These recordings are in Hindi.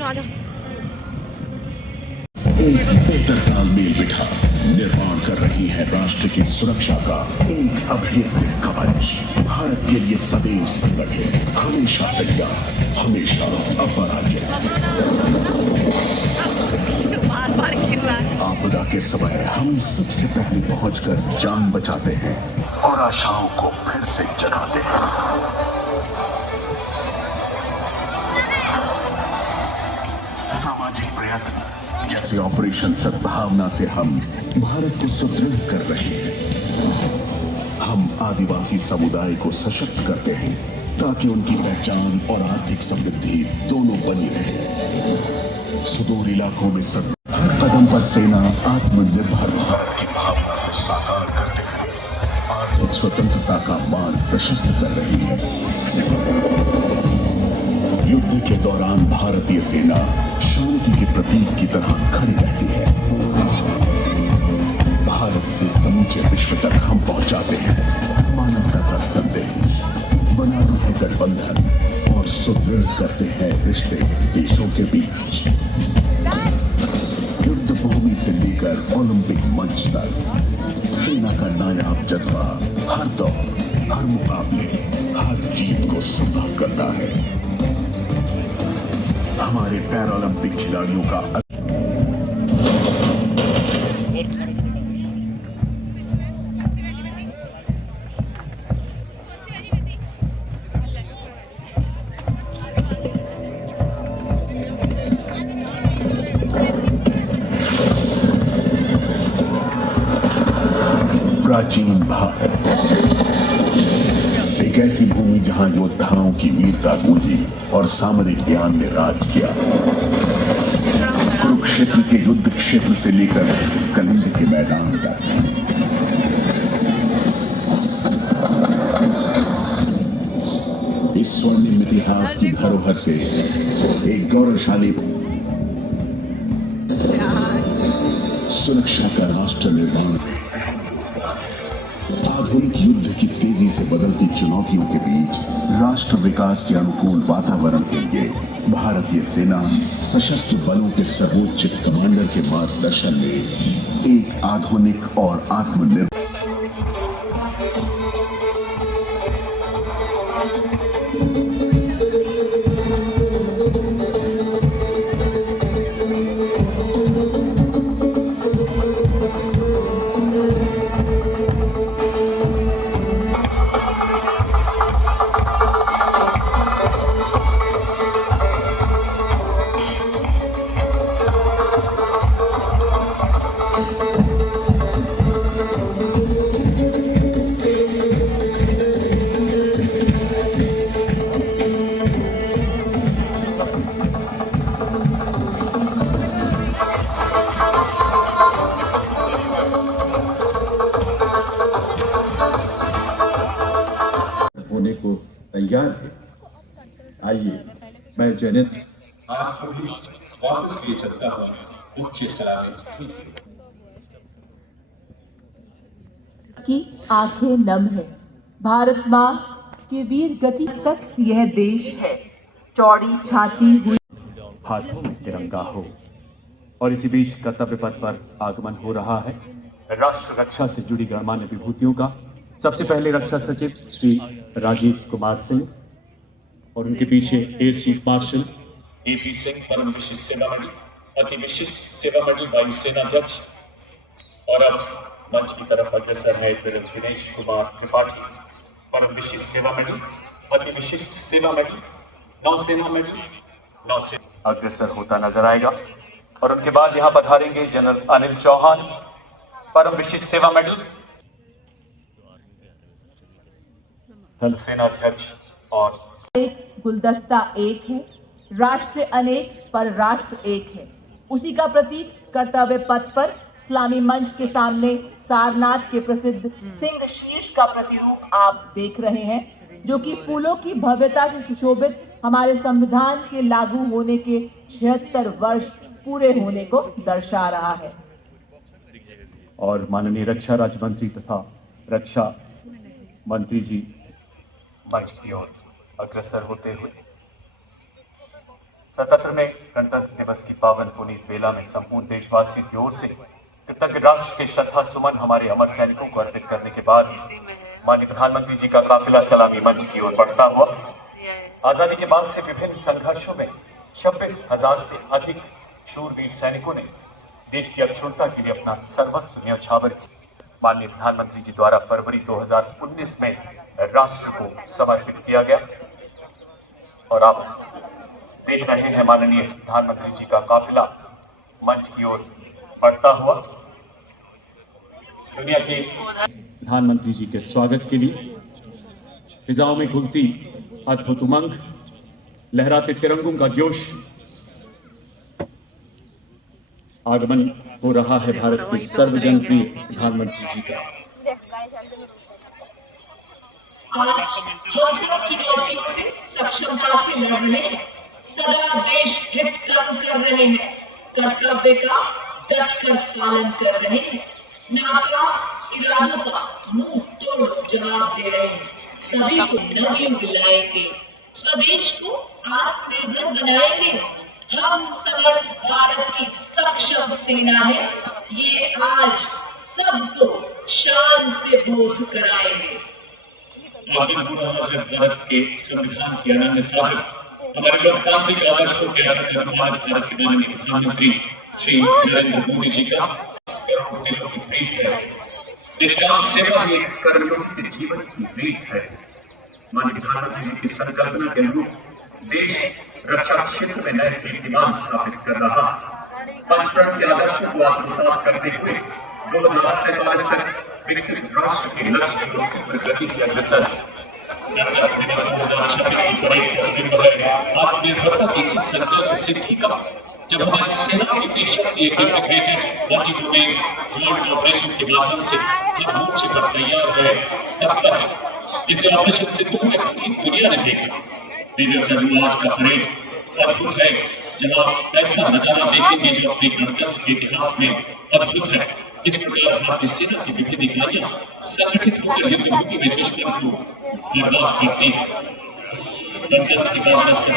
लो आ जाओ। बार गिर रहा है। आपदा के समय हम सबसे पहले पहुंचकर जान बचाते हैं और आशाओं को फिर से जगाते हैं। सामाजिक प्रयत्न जैसे ऑपरेशन सद्भावना से हम भारत को सुदृढ़ कर रहे हैं। हम आदिवासी समुदाय को सशक्त करते हैं ताकि उनकी पहचान और आर्थिक समृद्धि दोनों बनी रहे। सुदूर इलाकों में हर कदम पर सेना आत्मनिर्भर भारत की भावना को साकार करते हुए आर्थिक स्वतंत्रता का मार्ग प्रशस्त कर रही है। युद्ध के दौरान भारतीय सेना शांति के प्रतीक की तरह खड़ी रहती है। भारत से समूचे विश्व तक हम पहुंचाते हैं मानवता का संदेश, बनाते हैं गठबंधन और सुदृढ़ करते हैं रिश्ते देशों के बीच। युद्ध भूमि से लेकर ओलंपिक मंच तक सेना का नायाब जज्बा हर दौर, हर मुकाबले, हर जीत को संभव करता है। हमारे पैरालंपिक खिलाड़ियों का प्राचीन भारत, एक ऐसी भूमि जहां योद्धाओं की वीरता गूंजी और सामरिक ज्ञान ने राज किया। कुरुक्षेत्र के युद्ध क्षेत्र से लेकर कलिंग के मैदान तक इस स्वर्णिम इतिहास की धरोहर से एक गौरवशाली सुरक्षा का राष्ट्र निर्माण में आधुनिक युद्ध की तेजी से बदलती चुनौतियों के बीच राष्ट्र विकास के अनुकूल वातावरण के लिए भारतीय सेना सशस्त्र बलों के सर्वोच्च कमांडर के मार्गदर्शन में एक आधुनिक और आत्मनिर्भर होने को तैयार है। आइए मैं जनित आपको भी वापस लिए चलता हूँ मुख्य सलामी स्थल की आंखें नम है। भारत माँ के वीर गति तक यह देश है। चौड़ी छाती हुई हाथों में तिरंगा हो। और इसी बीच कर्तव्य पथ पर आगमन हो रहा है राष्ट्र रक्षा से जुड़ी गणमान्य विभूतियों का। सबसे पहले रक्षा सचिव श्री राजीव कुमार सिंह और उनके पीछे air chief marshal AP Singh परम विशिष्ट सेवा मेडल, अति विशिष्ट सेवा मेडल वायुसेना अध्यक्ष। और अब मंच की तरफ अग्रसर है दिनेश कुमार त्रिपाठी, परम विशिष्ट सेवा मेडल, अति विशिष्ट सेवा मेडल, नौसेना मेडल, नौसेना अग्रसर होता नजर आएगा। और उनके बाद यहाँ पधारेंगे जनरल अनिल चौहान, परम विशिष्ट सेवा मेडल, थल सेना अध्यक्ष। और एक गुलदस्ता एक है, राष्ट्र अनेक पर राष्ट्र एक है। उसी का प्रतीक कर्तव्य पथ पर इस्लामी मंच के सामने सारनाथ के प्रसिद्ध सिंह शीर्ष का प्रतिरूप आप देख रहे हैं, जो कि फूलों की भव्यता से सुशोभित हमारे संविधान के लागू होने के 76 वर्ष पूरे होने को दर्शा रहा है। और माननीय रक्षा राज्य मंत्री तथा रक्षा मंत्री जी मंच की ओर अग्रसर होते हुए सतत्र में गणतंत्र दिवस की पावन पुनीत बेला में संपूर्ण देशवासियों की ओर से कृतज्ञ राष्ट्र के श्रद्धा सुमन हमारे अमर सैनिकों को अर्पित करने के बाद माननीय प्रधानमंत्री जी का काफिला सलामी मंच की ओर बढ़ता हुआ आजादी के बाद से विभिन्न संघर्षों में 26,000 से अधिक शूरवीर सैनिकों ने देश की अक्षुण्णता के लिए अपना सर्वस्व न्यौछावर किया। माननीय प्रधानमंत्री जी द्वारा फरवरी 2019 में राष्ट्र को समर्पित किया गया और आप देख रहे हैं माननीय प्रधानमंत्री जी का काफिला मंच की ओर बढ़ता हुआ। दुनिया के प्रधानमंत्री जी के स्वागत के लिए फिजाओं में घुलती अद्भुत उमंग, लहराते तिरंगों का जोश, आगमन हो रहा है भारत के सर्वजन प्रिय प्रधानमंत्री जी का। आज हम सब चुनौतियों से सक्षमता से लड़ रहे हैं, सदा देश हित कर्म कर रहे हैं, कर्तव्य का डटकर पालन कर रहे हैं, नापाक इरादों का मुंह तोड़ जवाब दे रहे हैं। तभी तो नवयुग लाएंगे, स्वदेश को आत्मनिर्भर बनाएंगे। हम समर्थ भारत की सक्षम सेना है, ये आज सबको शान से बोध कराएंगे। भारत के संविधान के अनन्य साधक हमारे लोकतांत्रिक आदर्शों के भारत के माननीय प्रधानमंत्री श्री नरेंद्र मोदी जी का करोड़ों दिलों की प्रीत है। निष्काम सेवा ही करोड़ों के जीवन की प्रीत है। माननीय प्रधानमंत्री जी की संकल्पना के अनुरूप देश रक्षा क्षेत्र में नए कीर्तिमान स्थापित कर रहा। पंचप्रण के आदर्शों को आत्मसात करते हुए 2047 तक विकसित राष्ट्र के लक्ष्य पर गति से अग्रसर। आत्मनिर्भरता की संकल्प सिद्धि का जब हमारी सेना की पूरी शक्ति एक इंटीग्रेटेड मल्टी-डोमेन ज्वाइंट ऑपरेशंस के माध्यम से हर मोर्चे पर तैयार है, तत्पर है, जिसे ऑपरेशन सिद्धू में पूरी दुनिया ने देखा। वीडियो सजू आज का परेड अद्भुत है, जहां ऐसा नजारा देखेंगे जो अपने गणतंत्र के इतिहास में अद्भुत है। इस प्रकार भारतीय सेना की विभिन्न इकाइयां संगठित होकर युद्ध भूमि में दुश्मन को बर्बाद करती है। गणतंत्र की भावना से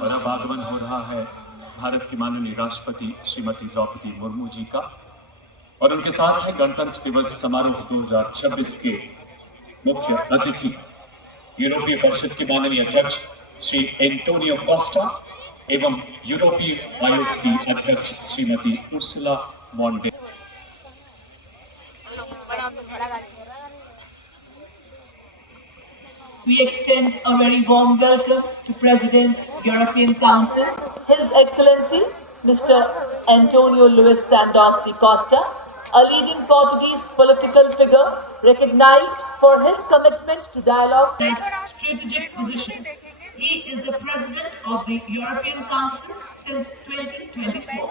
और अब आगमन हो रहा है भारत की माननीय राष्ट्रपति श्रीमती द्रौपदी मुर्मू जी का और उनके साथ है गणतंत्र दिवस समारोह 2026 के मुख्य अतिथि यूरोपीय परिषद के माननीय अध्यक्ष श्री एंटोनियो कोस्टा एवं यूरोपीय आयोग की अध्यक्ष Shrimati Ursula von der. We extend a very warm welcome to President, European Council, His Excellency, Mr. Antonio Luis Santos da Costa, a leading Portuguese political figure recognized for his commitment to dialogue and strategic position. He is the President of the European Council since 2024.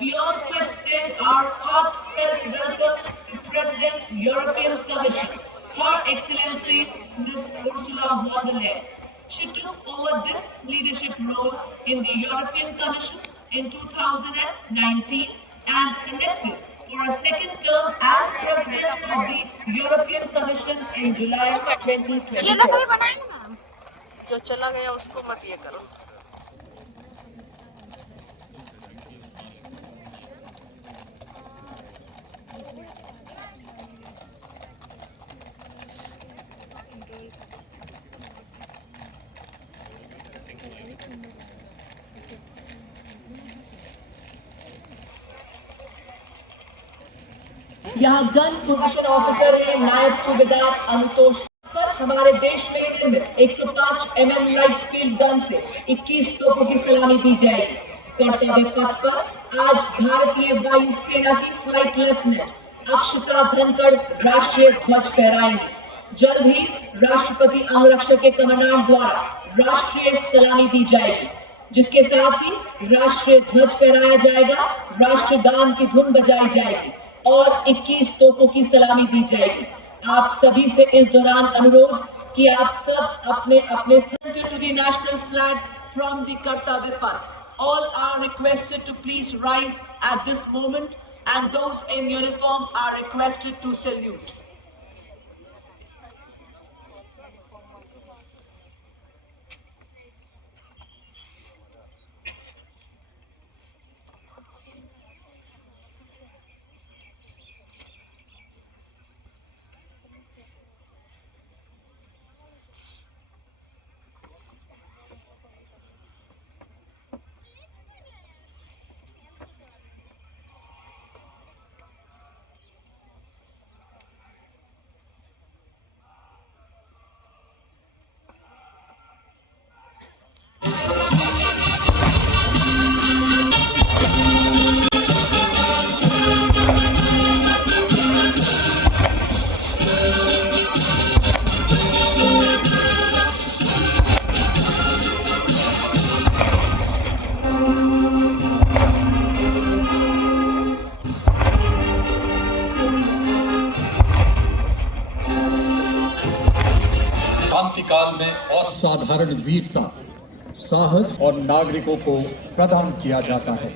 We also extend our heartfelt welcome to President, European Commission, Her Excellency Ms. Ursula von der Leyen. She took over this leadership role in the European Commission in 2019 and elected for a second term as President of the European Commission in July 2024. ये लोग भी बनाएंगे ना, जो चला गया उसको मत ये करो। यहाँ गन पोजीशन ऑफिसर है नायब सूबेदार अनुतोष पर हमारे देश में निर्मित 105 mm लाइट फील्ड गन से 21 तोपों की सलामी दी जाएगी। कर्तव्य पथ पर आज भारतीय वायुसेना की फ्लाइट लेफ्टिनेंट अक्षता धनखड़ राष्ट्रीय ध्वज फहराएंगे। जल्द ही राष्ट्रपति अंगरक्षक के कमांडेंट द्वारा राष्ट्रीय सलामी दी जाएगी, जिसके साथ ही राष्ट्रीय ध्वज फहराया जाएगा, राष्ट्रगान की धुन बजाई जाएगी और 21 तोपों की सलामी दी जाएगी। आप सभी से इस दौरान अनुरोध कि आप सब अपने अपने स्थान to the national flag from the Kartavya Path. All are requested to please rise at this moment, and those in uniform are requested to salute. क्रांतिकाल में असाधारण वीरता, साहस और नागरिकों को प्रदान किया जाता है।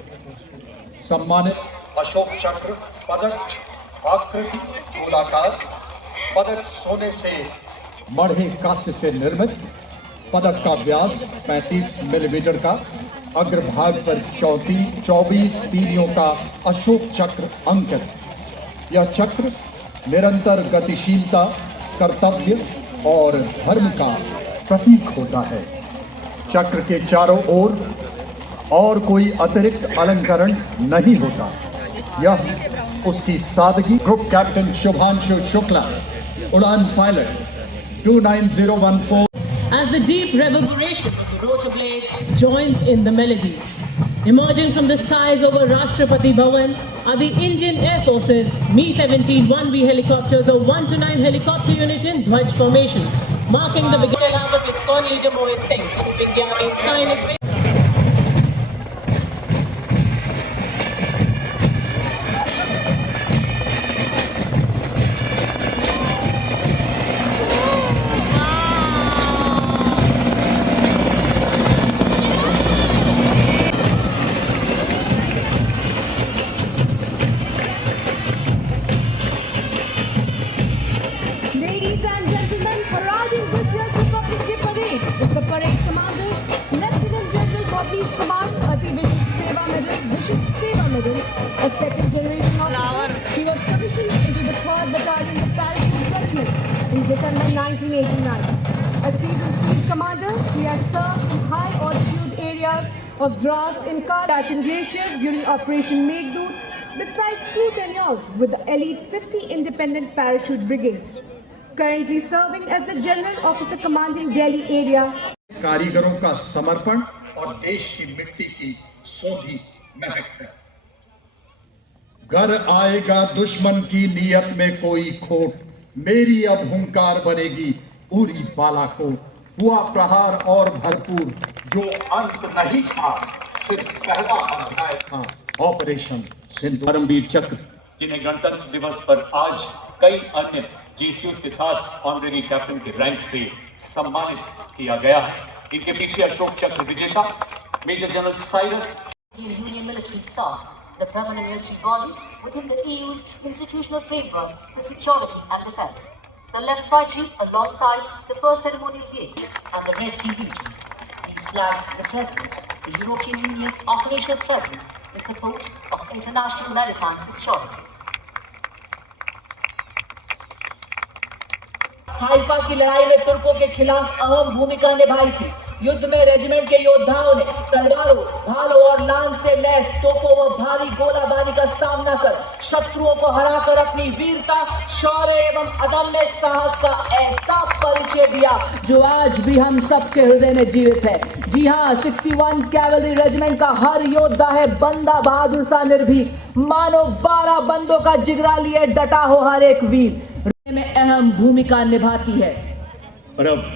सम्मानित अशोक चक्र पदक आकृति गोलाकार पदक सोने से मढ़े कांस्य से निर्मित, पदक का व्यास 35 मिलीमीटर का, अग्रभाग पर 24 तीलियों का अशोक चक्र अंकित। यह चक्र निरंतर गतिशीलता, कर्तव्य और धर्म का प्रतीक होता है। चक्र के चारों ओर और कोई अतिरिक्त अलंकरण नहीं होता। यह उसकी सादगी। ग्रुप कैप्टन शुभांशु शुक्ला, उड़ान pilot 29014। As the deep reverberation of the rotor blades joins in the melody, emerging from the skies over Rashtrapati Bhavan are the Indian Air Force's Mi-17 1B helicopters, a 1-9 helicopter unit in Dhwaj formation, marking the beginning of its Corn Leader Mohit Singh, Chief Vigyani, sign his way. Ladies and gentlemen, parading this year's Republic Day parade is the parade commander, Lieutenant General Police Command, Ati Vishit Seva Medal, a second generation officer. He was commissioned into the 3rd Battalion of Parachute Regiment in December 1989. A seasoned field commander, he has served in high altitude areas of Dras in Karachi glaciers during Operation Meghdoot, besides 2 tenures with the elite 50 Independent Parachute Brigade. Currently serving as the General Officer commanding Delhi area. कारीगरों का समर्पण और देश की मिट्टी की सोधी महक है। घर आएगा दुश्मन की नीयत में कोई खोट, मेरी अब हुंकार बनेगी उरी बालाकोट। हुआ प्रहार और भरपूर, जो अंत नहीं था, सिर्फ पहला अध्याय था ऑपरेशन सिंधु। परमवीर चक्र, जिन्हें गणतंत्र दिवस पर आज कई अन्य जेसीओस के साथ ऑनरेरी कैप्टन के रैंक से सम्मानित किया गया है। इनके पीछे अशोक चक्र विजेता major general Cyrus. Union military staff, the permanent military body within the EU's institutional framework for security and defence. The left side tree alongside the first ceremonial vehicle and the Red Sea regions. These flags represent the European Union's operational presence in support of international maritime security. Haifa की लड़ाई में तुर्कों के खिलाफ अहम भूमिका निभाई थी। युद्ध में रेजिमेंट के योद्धाओं ने तलवारों, ढालों और लांस से लैस तोपों व भारी गोलाबारी का सामना कर शत्रुओं को हराकर अपनी वीरता, शौर्य एवं अदम्य साहस का ऐसा परिचय दिया जो आज भी हम सबके हृदय में जीवित है। जी हाँ, 61 कैवलरी रेजिमेंट का हर योद्धा है बंदा बहादुर सा निर्भीक, मानो 12 बंदों का जिगरा लिए डटा हो हर एक वीर में अहम भूमिका निभाती है। और अब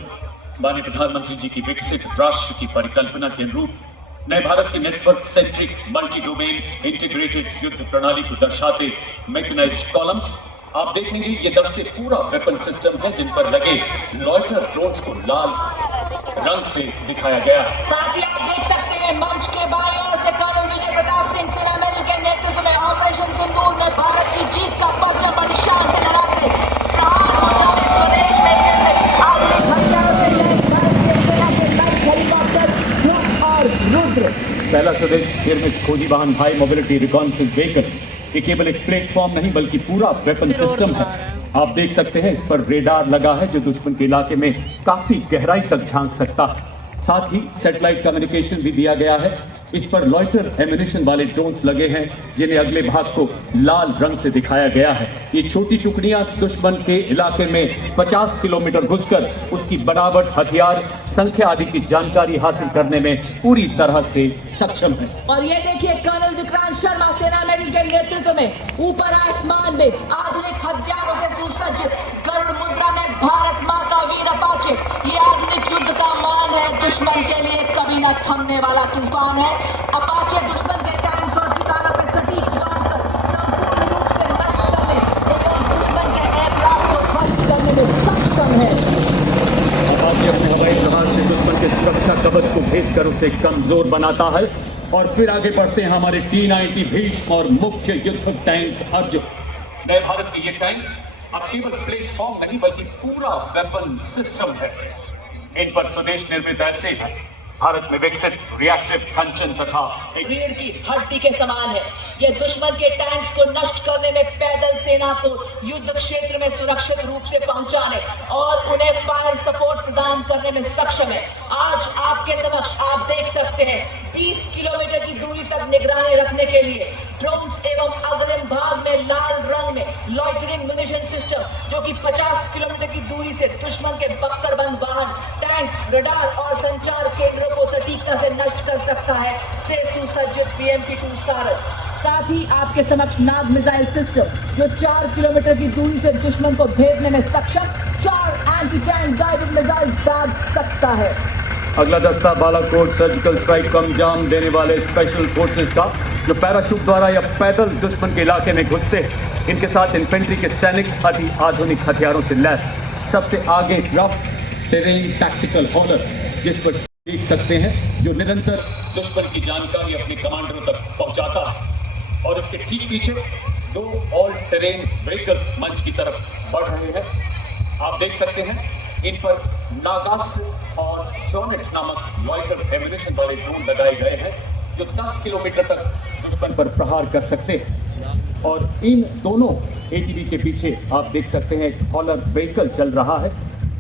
माननीय प्रधानमंत्री जी की विकसित राष्ट्र की परिकल्पना के अनुरूप नए भारत के network centric multi domain integrated युद्ध प्रणाली को दर्शाते मैकेनाइज्ड कॉलम्स आप देखेंगे। ये दस्ते पूरा वेपन सिस्टम है जिन पर लगे लॉयटर ड्रोन्स को लाल रंग से दिखाया गया है। साथ ही आप देख सकते हैं मंच के बाईं ओर से कर्नल विजय प्रताप सिंह सेना मेडल के नेतृत्व में ऑपरेशन सिंदूर में भारत की जीत का परचम बड़ी शान से लहराते प्रहार दिशा में स्वदेश में आधुनिक हथियारों से लैस भारतीय सेना के लाइट हेलीकॉप्टर युद्ध और रुद्र। पहला स्वदेश निर्मित खोजी वाहन हाई मोबिलिटी रिकॉन्सेंस व्हीकल ये केवल एक प्लेटफॉर्म नहीं बल्कि पूरा वेपन सिस्टम है। आप देख सकते हैं इस पर रेडार लगा है जो दुश्मन के इलाके में काफी गहराई तक झांक सकता है। साथ ही सैटेलाइट कम्युनिकेशन भी दिया गया है। इस पर लॉयटर एम्यूनिशन वाले ड्रोन्स लगे हैं जिन्हें अगले भाग को लाल रंग से दिखाया गया है। ये छोटी टुकड़ियां दुश्मन के इलाके में 50 किलोमीटर घुसकर उसकी बनावट, हथियार, संख्या आदि की जानकारी हासिल करने में पूरी तरह से सक्षम है। और ये देखिए कर्नल विक्रांत शर्मा सेना मेडल के नेतृत्व में ऊपर आसमान में आधुनिक हथियारों से सुसज्जित गरुड़ मुद्रा में भारत माँ का वीर अपाचे। ये आधुनिक युद्ध का मान है, दुश्मन के लिए कभी न थमने वाला तूफान है। अपाचे दुश्मन के टैंक्स और ठिकानों पर सटीक वार कर संपूर्ण रूप से नष्ट करने एवं दुश्मन के एयरक्राफ्ट को ध्वस्त करने में सक्षम है। अपाचे अपने हवाई जहाज से दुश्मन के सुरक्षा कवच को भेद कर उसे कमजोर बनाता है। और फिर आगे बढ़ते हैं हमारे T-90 भीष्म और मुख्य युद्ध टैंक अर्जुन। नए भारत के ये टैंक अब केवल प्लेटफॉर्म नहीं बल्कि पूरा वेपन सिस्टम है। इन पर स्वदेश निर्मित ऐसे भारत में विकसित रिएक्टिव खंचन तथा रीढ़ की हड्डी के समान है। ये दुश्मन के टैंक्स को नष्ट करने में पैदल सेना को युद्ध क्षेत्र में सुरक्षित रूप से पहुंचाने और उन्हें फायर सपोर्ट प्रदान करने में सक्षम है। आज आपके समक्ष आप देख सकते हैं 20 किलोमीटर की दूरी तक निगरानी रखने के लिए ड्रोन्स एवं अग्रिम भाग में लाल रंग में लॉइटरिंग म्यूनिशन सिस्टम जो कि 50 किलोमीटर की दूरी से दुश्मन के बख्तरबंद वाहन, टैंक्स, रडार और संचार केंद्रों को सटीकता से नष्ट कर सकता है से सुसज्जित BMP-2 सारस। साथ ही आपके समक्ष नाग मिसाइल सिस्टम जो 4 किलोमीटर की दूरी से दुश्मन को भेदने में सक्षम 4 एंटी टैंक गाइडेड मिसाइल दाग सकता है। अगला दस्ता बालाकोट सर्जिकल स्ट्राइक को अंजाम देने वाले स्पेशल फोर्सेस का जो पैराशूट द्वारा या पैदल दुश्मन के इलाके में घुसते हैं। इनके साथ इन्फेंट्री के सैनिक अति आधुनिक हथियारों से लैस। सबसे आगे रफ टेरेन टैक्टिकल हॉलर जिस पर देख सकते हैं जो निरंतर दुश्मन की जानकारी अपने कमांडरों तक पहुंचाता है। और इसके ठीक पीछे 2 ऑल टेरेन व्हीकल्स मंच की तरफ बढ़ रहे हैं। आप देख सकते हैं इन पर नागास्त्र और जॉनेट नामक लॉयटर एम्यूनिशन वाले ड्रोन लगाए गए हैं जो 10 किलोमीटर तक दुश्मन पर प्रहार कर सकते हैं। और इन दोनों ATV के पीछे आप देख सकते हैं एक हॉलर व्हीकल चल रहा है।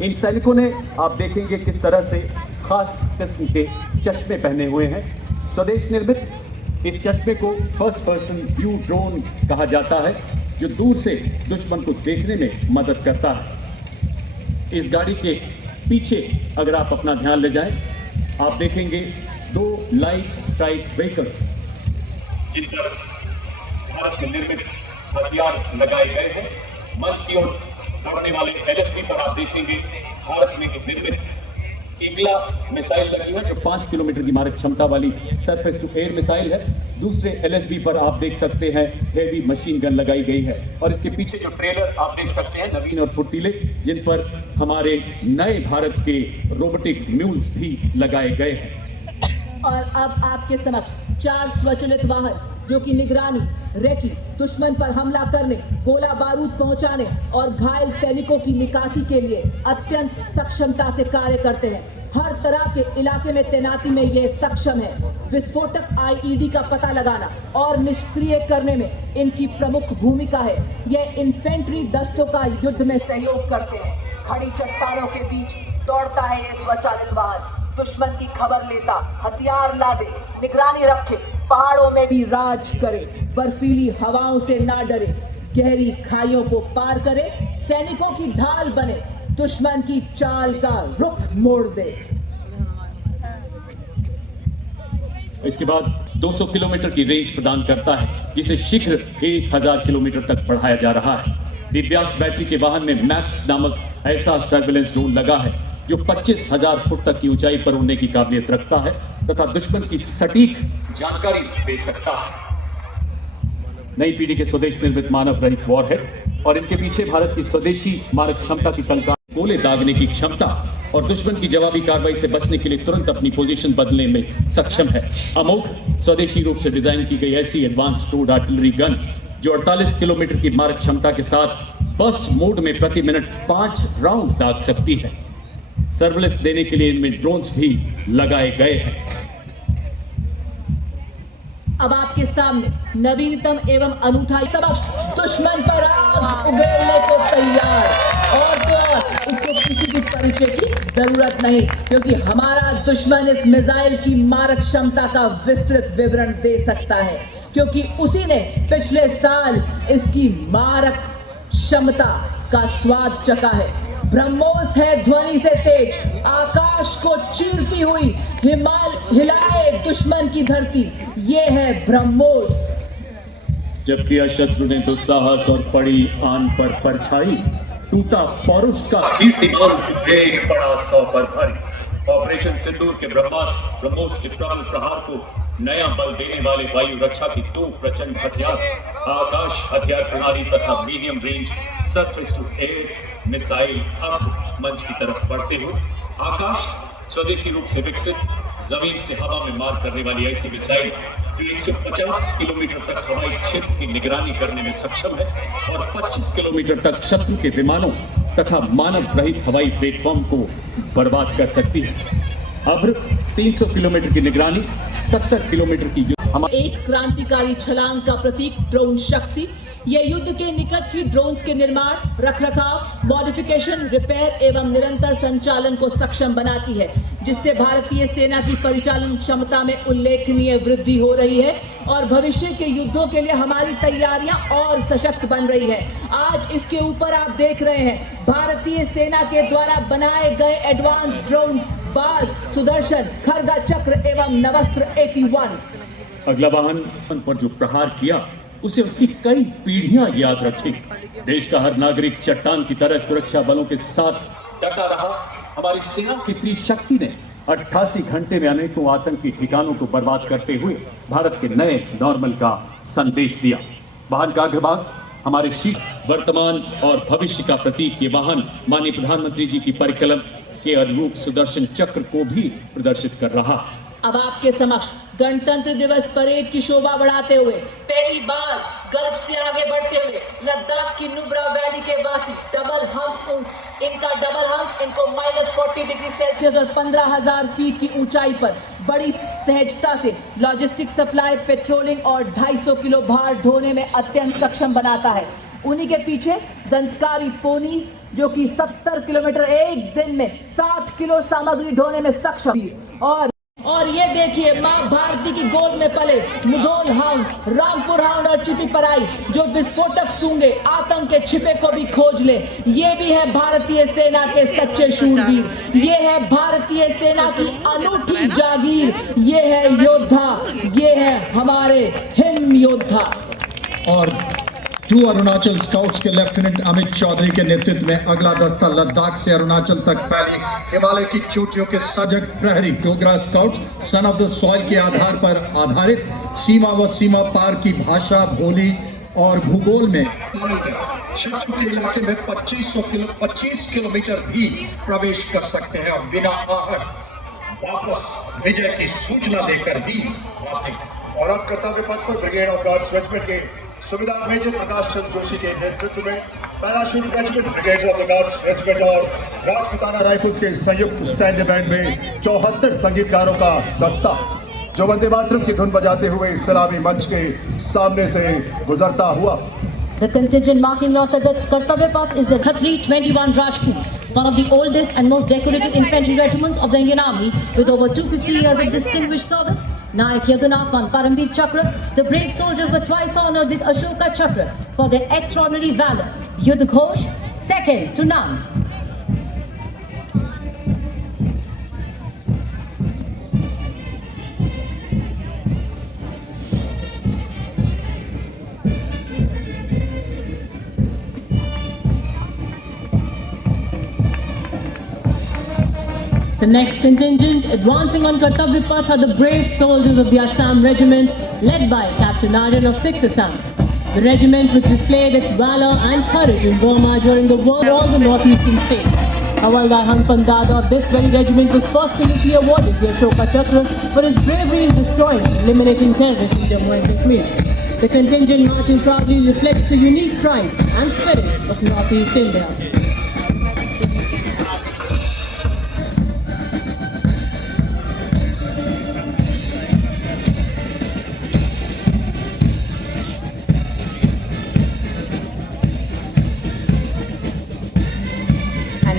इन सैनिकों ने आप देखेंगे किस तरह से खास किस्म के चश्मे पहने हुए हैं। स्वदेश निर्मित इस चश्मे को फर्स्ट पर्सन व्यू ड्रोन कहा जाता है जो दूर से दुश्मन को देखने में मदद करता है। इस गाड़ी के पीछे अगर आप अपना ध्यान ले जाएं, आप देखेंगे 2 लाइट स्ट्राइक व्हीकल्स जिन पर भारत में निर्मित हथियार लगाए गए हैं। मंच की ओर बढ़ने वाले LSB पर आप देखेंगे भारत में निर्मित ईगला मिसाइल लगी है जो 5 किलोमीटर की मारक क्षमता वाली सरफेस टू एयर मिसाइल है। दूसरे LSB पर आप देख सकते हैं हेवी मशीन गन लगाई गई है। और इसके पीछे जो ट्रेलर आप देख सकते हैं नवीन और फुर्तीले जिन पर हमारे नए भारत के रोबोटिक म्यूल्स भी लगाए गए हैं। और अब आपके समक्ष 4 स्वचालित वाहन जो कि निगरानी, रेकी, दुश्मन पर हमला करने, गोला बारूद पहुंचाने और घायल सैनिकों की निकासी के लिए अत्यंत सक्षमता से कार्य करते हैं। हर तरह के इलाके में तैनाती में ये सक्षम है। विस्फोटक IED का पता लगाना और निष्क्रिय करने में इनकी प्रमुख भूमिका है। ये इन्फेंट्री दस्तों का युद्ध में सहयोग करते हैं। खड़ी चट्टानों के बीच दौड़ता है ये स्वचालित वाहन। दुश्मन की खबर लेता, हथियार लादे, निगरानी रखे, पहाड़ों में भी राज करे, बर्फीली हवाओं से ना डरे, गहरी खाइयों को पार करे, सैनिकों की ढाल बने, दुश्मन की चाल का रुख मोड़ दे। इसके बाद 200 किलोमीटर की रेंज प्रदान करता है, जिसे शीघ्र 1000 किलोमीटर तक बढ़ाया जा रहा है। दिव्यास बैटरी के वाहन में मैप्स नामक ऐसा सर्विलेंस ड्रोन लगा है जो 25,000 फुट तक की ऊंचाई पर उड़ने की काबिलियत रखता है तथा दुश्मन की सटीक जानकारी दे सकता है। नई पीढ़ी के स्वदेश निर्मित मानव रहित वॉरहेड और इनके पीछे भारत की स्वदेशी मारक क्षमता की तलकार, गोले दागने की क्षमता और दुश्मन की जवाबी कार्रवाई से बचने के लिए तुरंत अपनी पोजीशन बदलने में सक्षम है। अमोघ स्वदेशी रूप से डिजाइन की गई ऐसी एडवांस रोड आर्टिलरी गन जो 48 किलोमीटर की मारक क्षमता के साथ बर्स्ट मोड में प्रति मिनट 5 राउंड दाग सकती है। सर्विलेंस देने के लिए इनमें ड्रोन्स भी लगाए गए हैं। अब आपके सामने नवीनतम एवं अनूठा सबक दुश्मन पर आग उगलने को तैयार, और तो और इसको किसी भी परिचय की जरूरत नहीं, क्योंकि हमारा दुश्मन इस मिसाइल की मारक क्षमता का विस्तृत विवरण दे सकता है, क्योंकि उसी ने पिछले साल इसकी मारक क्षमता का स्वाद चखा है। ब्रह्मोस है ध्वनि से तेज, आकाश को चीरती हुई हिलाए दुश्मन की धरती, ये है ब्रह्मोस। जब किया शत्रु ने दुस्साहस और पड़ी आन पर परछाई, टूटा पौरुष का कीर्तिमान, वेग पड़ा 100 पर भारी। ऑपरेशन सिंदूर के ब्रह्मोस के प्रबल प्रहार को नया बल देने वाले वायु रक्षा की 2 प्रचंड हथियार, आकाश हथियार प्रणाली तथा medium range surface to air missile अब मंच की तरफ बढ़ते हुए आकाश स्वदेशी रूप से विकसित जमीन से हवा में मार करने वाली ऐसी मिसाइल जो 150 किलोमीटर तक हवाई क्षेत्र की निगरानी करने में सक्षम है और 25 किलोमीटर तक शत्रु के विमानों तथा मानव रहित हवाई प्लेटफॉर्म को बर्बाद कर सकती है। अब 300 किलोमीटर की निगरानी, 70 किलोमीटर की एक क्रांतिकारी छलांग का प्रतीक ड्रोन शक्ति। ये युद्ध के निकट ही ड्रोन्स के निर्माण, रखरखाव, मॉडिफिकेशन, रिपेयर एवं निरंतर संचालन को सक्षम बनाती है, जिससे भारतीय सेना की परिचालन क्षमता में उल्लेखनीय वृद्धि हो रही है और भविष्य के युद्धों के लिए हमारी तैयारियां और सशक्त बन रही है। आज इसके ऊपर आप देख रहे हैं भारतीय सेना के द्वारा बनाए गए एडवांस ड्रोन बाज, सुदर्शन, खरगा चक्र एवं नवस्त्र 81। अगला वाहन पर जो प्रहार किया उसे उसकी कई पीढ़ियां याद रखें। देश का हर नागरिक चट्टान की तरह सुरक्षा बलों के साथ डटा रहा। हमारी सेना की त्रिशक्ति ने 88 घंटे में अनेकों आतंकी ठिकानों को बर्बाद करते हुए भारत के नए नॉर्मल का संदेश दिया। वाहन का अग्रभाग हमारे वर्तमान और भविष्य का प्रतीक ये वाहन माननीय प्रधानमंत्री जी की परिकल्पना के अनुरूप सुदर्शन चक्र को भी प्रदर्शित कर रहा। अब आपके समक्ष गणतंत्र दिवस परेड की शोभा बढ़ाते हुए पहली बार गल्फ से आगे बढ़ते हुए लद्दाख की नुब्रा वैली के वासी डबल हम्प इनको -40 डिग्री सेल्सियस और 15,000 फीट की ऊंचाई पर बड़ी सहजता से लॉजिस्टिक सप्लाई, पेट्रोलिंग और 250 किलो भार ढोने में अत्यंत सक्षम बनाता है। उन्हीं के पीछे संस्कारी पोनीज जो कि 70 किलोमीटर एक दिन में 60 किलो सामग्री ढोने में सक्षम, और ये देखिए मां भारती की गोद में पले मुगल हाउंड, रामपुर हाउंड और चिपी पराई जो विस्फोटक सूंघे आतंक के छिपे को भी खोज ले। ये भी है भारतीय सेना के सच्चे शूरवीर, ये है भारतीय सेना की अनूठी जागीर, ये है योद्धा, ये है हमारे हिम योद्धा। और 2 अरुणाचल स्काउट्स के लेफ्टिनेंट अमित चौधरी के नेतृत्व में अगला दस्ता लद्दाख से अरुणाचल तक फैली हिमालय की चोटियों के सजग प्रहरी Dogra scouts son of the soil के आधार पर आधारित सीमा व सीमा पार की भाषा, बोली और भूगोल में शत्रु के इलाके में 25 किलोमीटर भी प्रवेश कर सकते हैं और बिना आहट वापस विजय की सूचना देकर भी आते हैं। और अब कर्तव्य पथ पर ब्रिगेड ऑफ गार्ड्स रेजिमेंट के सुबेदार मेजर प्रकाश चंद्र जोशी के नेतृत्व में parachute regiment, brigade of the guards regiment और राजपुताना राइफल्स के संयुक्त सैन्य बैंड में 74 संगीतकारों का दस्ता जो वंदे मातरम की धुन बजाते हुए इस सलामी मंच के सामने से गुजरता हुआ। The contingent marking off the Kartavya Path is the Khatri 21 Rajput, one of the oldest and most decorated infantry regiments of the Indian Army with over 250 years of distinguished service. Nayak Yadunath Paramveer Chakra, the brave soldiers were twice honored with Ashoka Chakra for their extraordinary valor. Yudh Ghosh, second to none. The next contingent advancing on Kartavya Path are the brave soldiers of the Assam Regiment, led by Captain Aryan of 6th Assam. The regiment, which displayed its valor and courage in Burma during the war of all the northeastern states. Hawaldar Hanpan Dada of this very regiment was posthumously awarded the Ashoka Chakra for his bravery in destroying and eliminating terrorists in Jammu and Kashmir. The contingent marching proudly reflects the unique pride and spirit of Northeast India.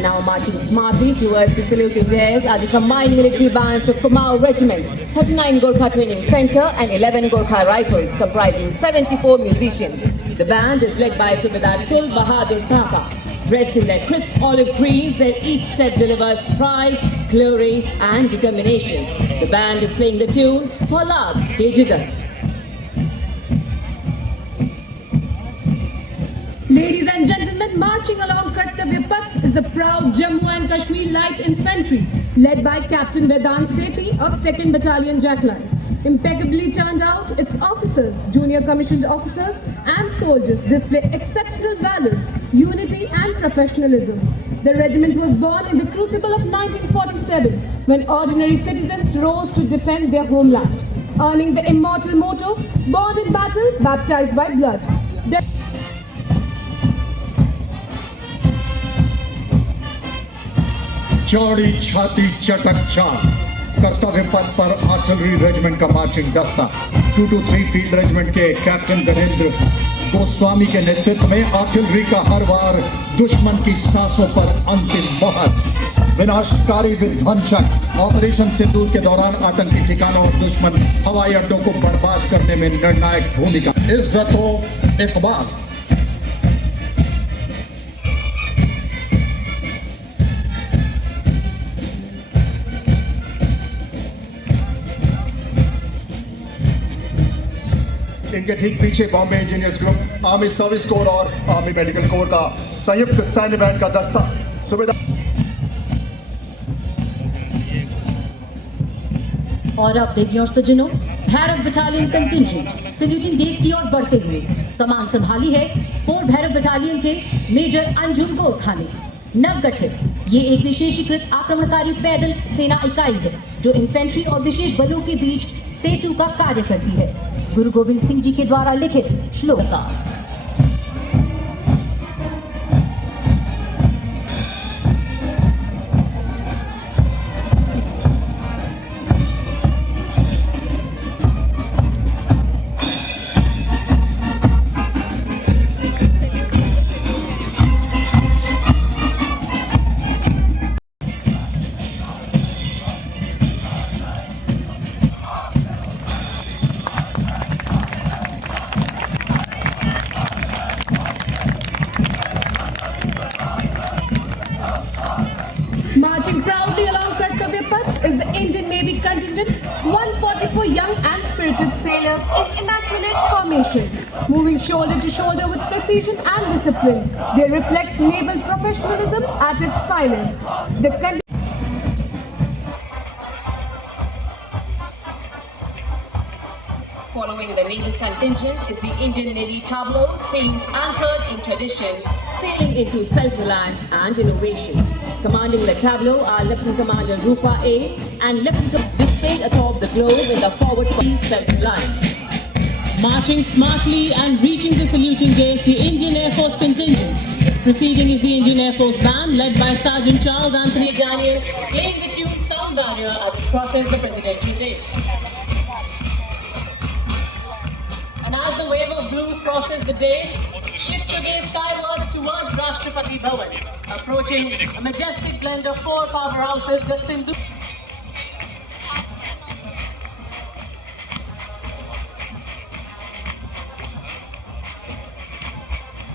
Now marching smartly towards the saluting days are the combined military bands of Kumaon Regiment, 39 Gorkha Training Center and 11 Gorkha Rifles comprising 74 musicians. The band is led by Subedar Kul Bahadur Thapa. Dressed in their crisp olive greens, their each step delivers pride, glory and determination. The band is playing the tune For Love Ke Jigar. Ladies and gentlemen, marching along Kartavya Path is the proud Jammu and Kashmir Light Infantry, led by Captain Vedant Sethi of 2nd Battalion Jackline. Impeccably turned out, its officers, junior commissioned officers and soldiers display exceptional valor, unity and professionalism. The regiment was born in the crucible of 1947, when ordinary citizens rose to defend their homeland, earning the immortal motto, born in battle, baptized by blood. चौड़ी छाती चटक चाल कर्तव्य पथ पर आर्टिलरी रेजिमेंट का मार्चिंग दस्ता 223 फील्ड रेजिमेंट के कैप्टन गणेंद्र गोस्वामी के नेतृत्व में आर्टिलरी का हर वार दुश्मन की सांसों पर अंतिम मोहर। विनाशकारी विध्वंसक ऑपरेशन सिंदूर के दौरान आतंकी ठिकानों और दुश्मन हवाई अड्डों को बर्बाद करने में निर्णायक भूमिका। इज्जत इकबाल। इनके ठीक पीछे Bombay engineers group, army service corps और आर्मी मेडिकल कोर का संयुक्त सैन्य बैंड का दस्ता सुबेदार। और अब देखिए और सज्जनों, Bhairav battalion contingent saluting days की ओर बढ़ते हुए कमान संभाली है 4 भैरव बटालियन के मेजर अंजुम गोरखा ने। नवगठित ये एक विशेषीकृत आक्रमणकारी पैदल सेना इकाई है जो इन्फेंट्री और विशेष बलों के बीच सेतु का कार्य करती है। गुरु गोविंद सिंह जी के द्वारा लिखित श्लोक का Marching proudly along Kartavya Path is the Indian Navy contingent, 144 young and spirited sailors in immaculate formation, moving shoulder to shoulder with precision and discipline. They reflect naval professionalism at its finest. Following the naval contingent is the Indian Navy tableau, themed anchored in tradition, sailing into self-reliance and innovation. Commanding the tableau are Lieutenant Commander Rupa A and Lieutenant displayed atop the globe in the forward self-reliance. Marching smartly and reaching the saluting gates, the Indian Air Force contingent. Preceding is the Indian Air Force band led by Sergeant Charles Anthony Daniel, playing the tune Sound Barrier as it crosses the presidential dais. And as the wave of blue crosses the dais, shift your gaze skywards towards Rashtrapati Bhavan, approaching a majestic blend of four powerhouses, the Sindhu.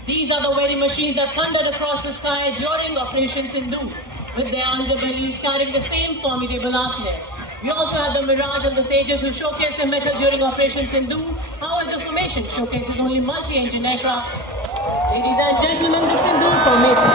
These are the very machines that thundered across the sky during Operation Sindhu, with their underbellies carrying the same formidable arsenal. We also had the Mirage and the Tejas who showcased their metal during Operation Sindhu. However, the formation showcases only multi-engine aircraft. Ladies and gentlemen, the Sindhu formation.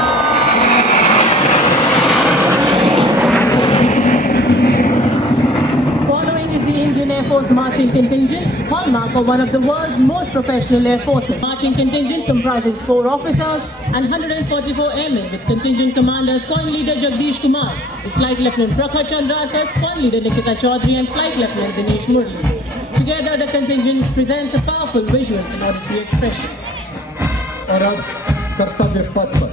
Following is the Indian Air Force marching contingent, hallmark of one of the world's most professional air forces. Marching contingent comprises 4 officers and 144 airmen, with contingent commanders Squadron Leader Jagdish Kumar, with Flight Lieutenant Prakhar Chandrakar, Squadron Leader Nikita Chaudhary and Flight Lieutenant Dinesh Murli. Together, the contingent presents a powerful visual and auditory expression. और अब कर्तव्य पथ पर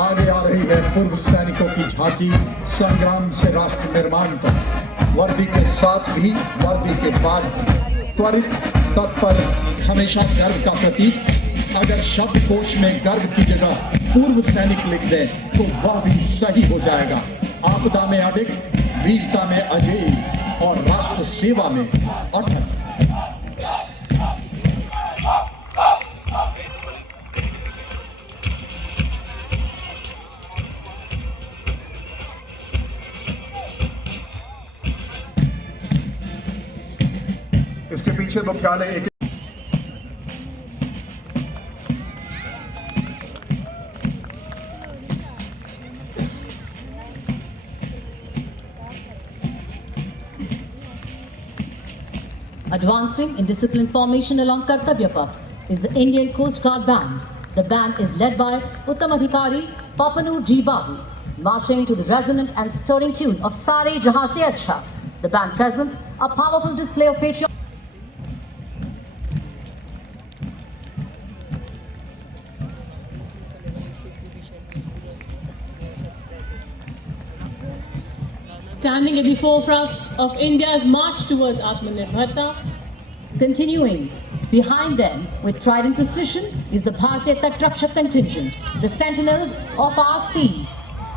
आगे आ रही है पूर्व सैनिकों की झांकी, संग्राम से राष्ट्र निर्माण तक, वर्दी के साथ भी वर्दी के बाद भी, त्वरित तत्पर, हमेशा गर्व का प्रतीक। अगर शब्दकोश में गर्व की जगह पूर्व सैनिक लिख दें तो वह भी सही हो जाएगा। आपदा में अडिग, वीरता में अजेय और राष्ट्र सेवा में अटल। इसके पीछे मुख्यालय एक Advancing in disciplined formation along Kartavya Path is the Indian Coast Guard Band. The band is led by Uttam Adhikari Papanur G. Babu, marching to the resonant and stirring tune of Sare Jahan Se Achha. The band presents a powerful display of patriotism. Standing at the forefront of India's march towards Atmanirbharta. Continuing behind them with pride and precision is the Bharatiya Tat Rakshak contingent, the sentinels of our seas,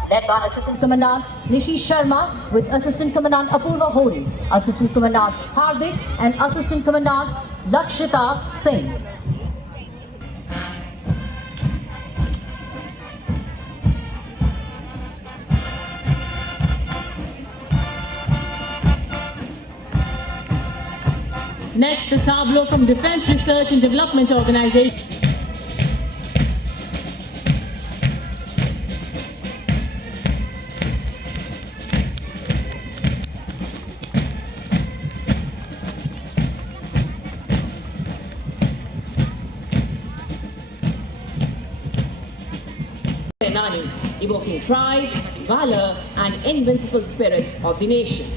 led by Assistant Commandant Nishi Sharma with Assistant Commandant Apurva Hori, Assistant Commandant Hardik and Assistant Commandant Lakshita Singh. Next, the tableau from Defence Research and Development Organization. Senani, evoking pride, valor and invincible spirit of the nation.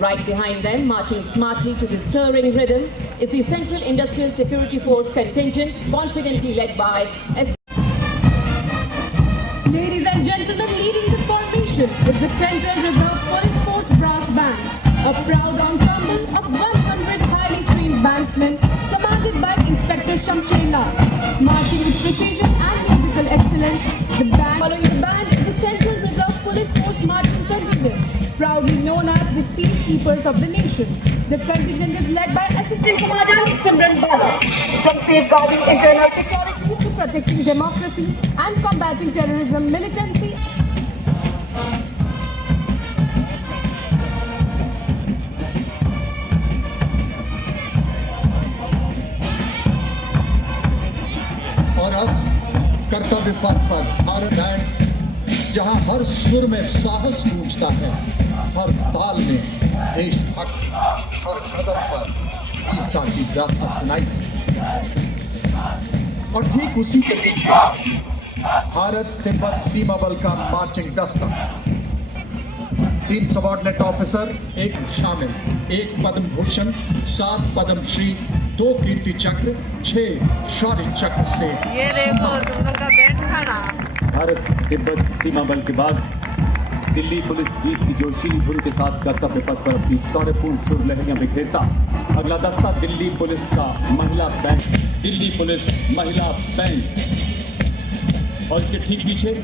Right behind them, marching smartly to the stirring rhythm, is the Central Industrial Security Force contingent, confidently led by Ladies and gentlemen, leading the formation is the Central Reserve Police Force Brass Band, a proud ensemble of 100 highly trained bandsmen commanded by Inspector Shamsher Lal. Marching with precision and musical excellence, following the band is the Central Reserve Police Force Marching Contingent, proudly known as the peacekeepers of the nation. The contingent is led by Assistant Commandant Simran Bala. From safeguarding internal security to protecting democracy and combating terrorism, militancy, और अब कर्तव्य पथ पर भारत बैंड, जहां हर सुर में साहस गूंजता है, हर ताल में देशभक्ति, हर कदम पर वीरता की गाथा सुनाई। और ठीक उसी के पीछे भारत तिब्बत सीमा बल का मार्चिंग दस्ता, 3 सबॉर्डिनेट ऑफिसर, 1 शामिल, 1 पद्म भूषण, 7 पद्म श्री, 2 कीर्ति चक्र, 6 शौर्य चक्र से ये देखो तुम लोग का बैंड खड़ा। भारत तिब्बत सीमा बल के बाद दिल्ली पुलिस गीत की जोशीली धुन के साथ कर्तव्य पथ पर अपनी शौर्यपूर्ण सुर लहरियां बिखेरता अगला दस्ता दिल्ली पुलिस का महिला बैंड, दिल्ली पुलिस महिला बैंड। और इसके ठीक पीछे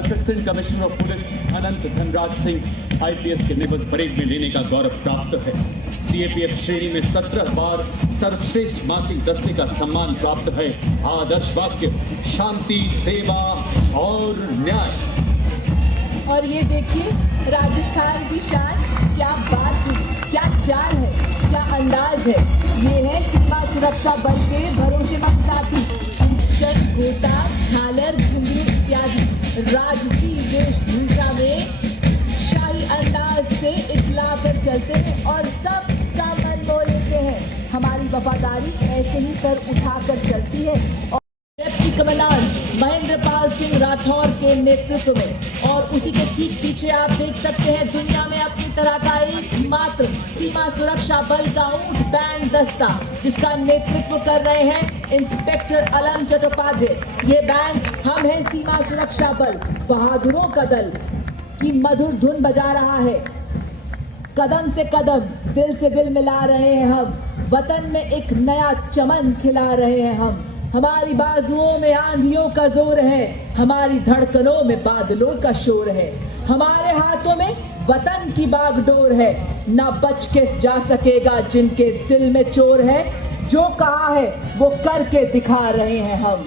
assistant commissioner of police Anant Dhanraj Singh IPS के निवस परेड में लेने का गौरव प्राप्त है। CAPF श्रेणी में 17 बार सर्वश्रेष्ठ मार्चिंग दस्ते का सम्मान प्राप्त है। आदर्श वाक्य शांति, सेवा और न्याय। और ये देखिए राजस्थान की शान, क्या बात है, क्या चाल है, क्या अंदाज है। ये है सीमा सुरक्षा बल के भरोसेमंद साथी, गोता, झालर, घुंघरू इत्यादि राजसी वेशभूषा में शाही अंदाज से इतला कर चलते हैं और सबका मन मोह लेते हैं। हमारी वफादारी ऐसे ही सर उठाकर चलती है। और लेफ्टिनेंट कमांडर महेंद्र पाल सिंह राठौर के नेतृत्व में, और उसी के ठीक पीछे आप देख सकते हैं दुनिया में अपनी तरह का एकमात्र सीमा सुरक्षा बल का ऊंट बैंड दस्ता, जिसका नेतृत्व कर रहे हैं इंस्पेक्टर अलम चट्टोपाध्याय। ये बैंड हम हैं सीमा सुरक्षा बल, बहादुरों का दल की मधुर धुन बजा रहा है। कदम से कदम, दिल से दिल मिला रहे हैं हम, वतन में एक नया चमन खिला रहे हैं हम। हमारी बाजुओं में आंधियों का जोर है, हमारी धड़कनों में बादलों का शोर है। हमारे हाथों में वतन की बागडोर है, ना बच के जा सकेगा जिनके दिल में चोर है। जो कहा है वो करके दिखा रहे हैं हम।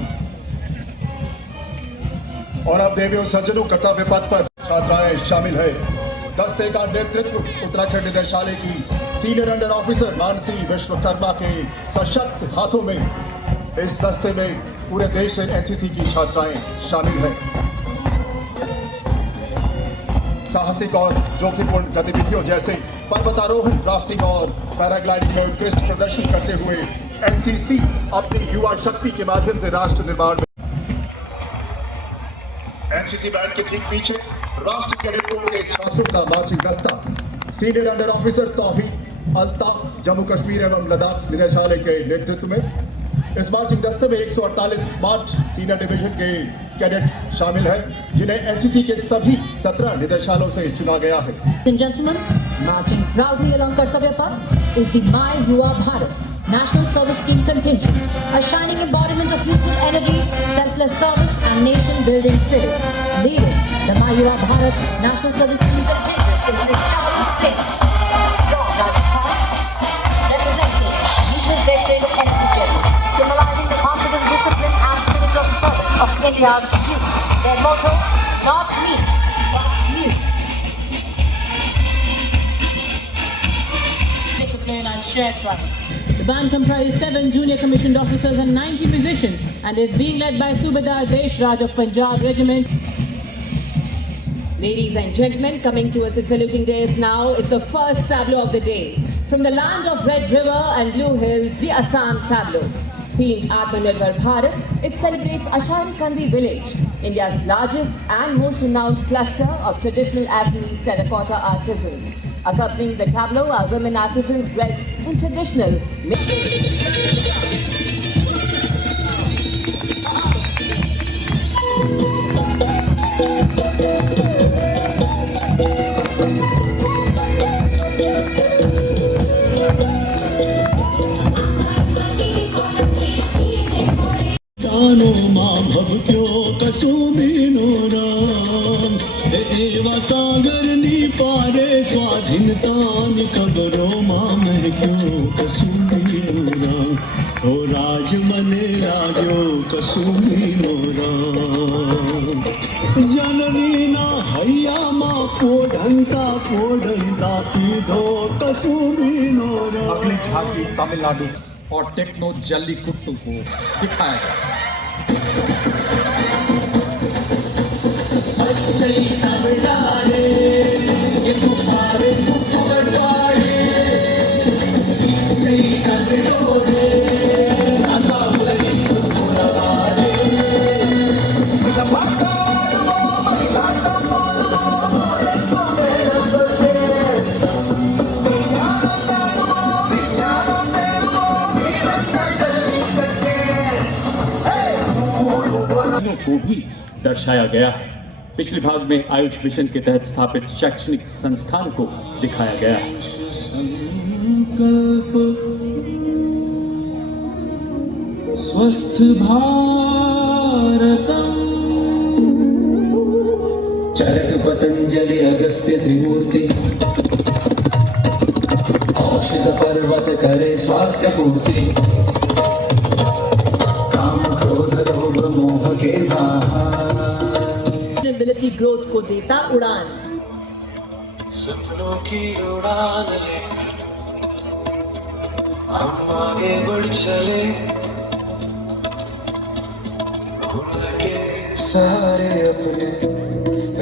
और अब देवियों सज्जनों, कर्तव्य पथ पर छात्राएं शामिल है। दस्ते का नेतृत्व उत्तराखंड निदेशालय की senior under officer Mansi Vishwakarma के सशक्त हाथों में। इस दस्ते में पूरे देश से NCC की छात्राएं शामिल हैं। साहसिक और जोखिमपूर्ण गतिविधियों जैसे पर्वतारोहण, राफ्टिंग और पैराग्लाइडिंग में उत्कृष्ट प्रदर्शन करते हुए NCC अपनी युवा शक्ति के माध्यम से राष्ट्र निर्माण में। NCC बैंड के ठीक पीछे राष्ट्र कैडेटों के छात्रों का मार्चिंग दस्ता, सीनियर अंडर ऑफिसर तौहीद अल्ताफ जम्मू कश्मीर एवं लद्दाख निदेशालय के नेतृत्व में। इस मार्चिंग दस्ते में 148 स्मार्ट सीनियर डिवीजन के कैडेट शामिल हैं, जिन्हें NCC के सभी 17 निदेशालयों से चुना गया है। Ladies and gentlemen, marching proudly along Kartavya Path is the My Yuva Bharat National Service Scheme contingent, a shining embodiment of youthful energy, selfless service and nation-building spirit. Leading the My Yuva Bharat National Service Scheme contingent is Ms. Charu Singh from Rajasthan, representing youthful veteran of NCC, symbolizing the confidence, discipline and spirit of service of India's youth. Their motto, not me, but you. Discipline and shared pride. The band comprises 7 junior commissioned officers and 90 musicians and is being led by Subedar Desh Raj of Punjab Regiment. Ladies and gentlemen, coming to us as saluting days now is the first tableau of the day. From the land of Red River and Blue Hills, the Assam tableau. Themed Atmanirbhar Bharat, it celebrates Ashari Kandi village, India's largest and most renowned cluster of traditional Assamese terracotta artisans. Accompanying the tableau are women artisans dressed in traditional जानो मां भव क्यों कसुमीनो राम एवा सागर नी पारे स्वाधीनता नि खबरो मां मैं क्यों कसुमीनो राम ओ राज मने राजो कसुमीनो राम जननी ना हैया मां पोढ़ंता पीधो कसुमीनो राम। अगली झांकी तमिलनाडु और टेक्नो जल्लीकुट्टू को दिखाया गया। को भी दर्शाया गया है। पिछले भाग में आयुष मिशन के तहत स्थापित शैक्षणिक संस्थान को दिखाया गया है। संकल्प स्वस्थ भारतम चरक पतंजलि अगस्त्य त्रिमूर्ति औषध पर्वत करे स्वास्थ्य पूर्ति काम क्रोध लोभ मोह के सस्टेनेबिलिटी ग्रोथ को देता उड़ान। सपनों की उड़ान लेकर हम आगे बढ़ चले भूल के सारे अपने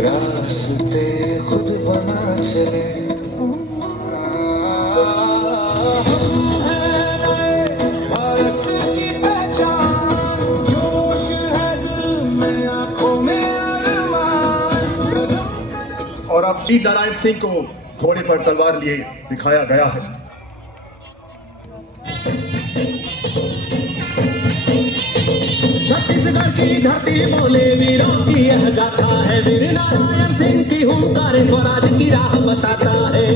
रास्ते खुद बना चले। भारत की पहचान जोश है दिल में आंखों में अरमान। और अब जी नारायण सिंह को घोड़े पर तलवार लिए दिखाया गया है। छत्तीसगढ़ की धरती बोले वीरों की यह गाथा है। वीर नारायण सिंह की हुंकार स्वराज की राह बताता है।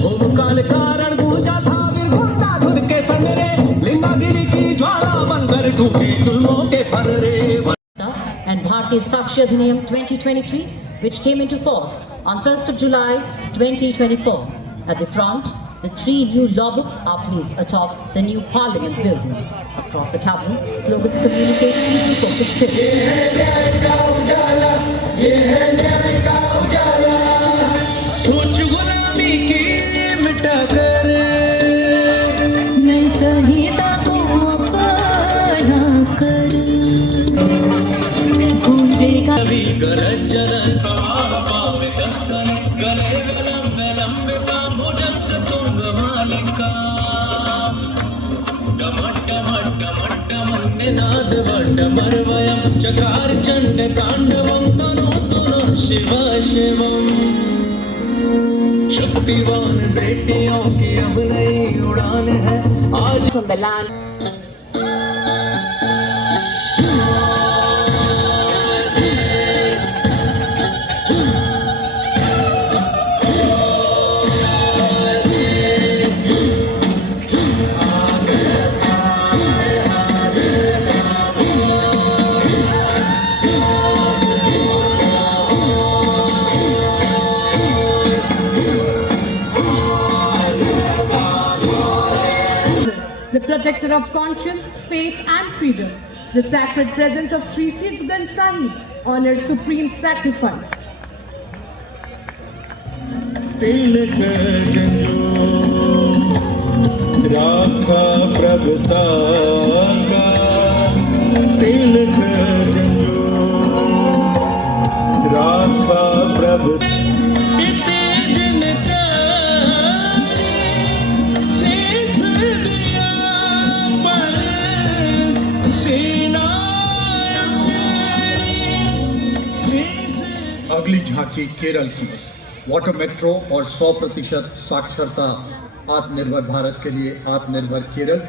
भूमकाल कारण गूंजा था वीर घुंडाधुर के संगरे लिंगागिरी की ज्वाला बनकर टूटे जुल्मों के फर्रे। And Bharatiya Sakshi Adhinayam 2023, which came into force on 1st of July 2024. At the front, the 3 new law books are placed atop the new Parliament building. Across the tableau, slogans communicate people focused spirit. सोच गुलामी की मिटा कर मैं संहिता को अपना कर गूंजेगा कवि गरजन प्रवाह पावे दस्तन गले विलंबे लंबिता भुजंग तुंग मालिका डमट्टमट्टमट्टमट्टमन् निनाद वड्डमर्वयं चकार चण्ड ताण्डवं तनोतु नः शिव शिवम्। शक्तिवान बेटियों की अब नई उड़ान है आज From the land. the protector of conscience, faith and freedom. The sacred presence of Sri Sidhgand Sahib honors supreme sacrifice. तिलक गंजो राखा प्रभुता का तिलक गंजो राखा प्रभु इतने दिन का शेष दिया पर सेना अगली झांकी केरल की वाटर मेट्रो और 100% साक्षरता आत्मनिर्भर भारत के लिए आत्मनिर्भर केरल,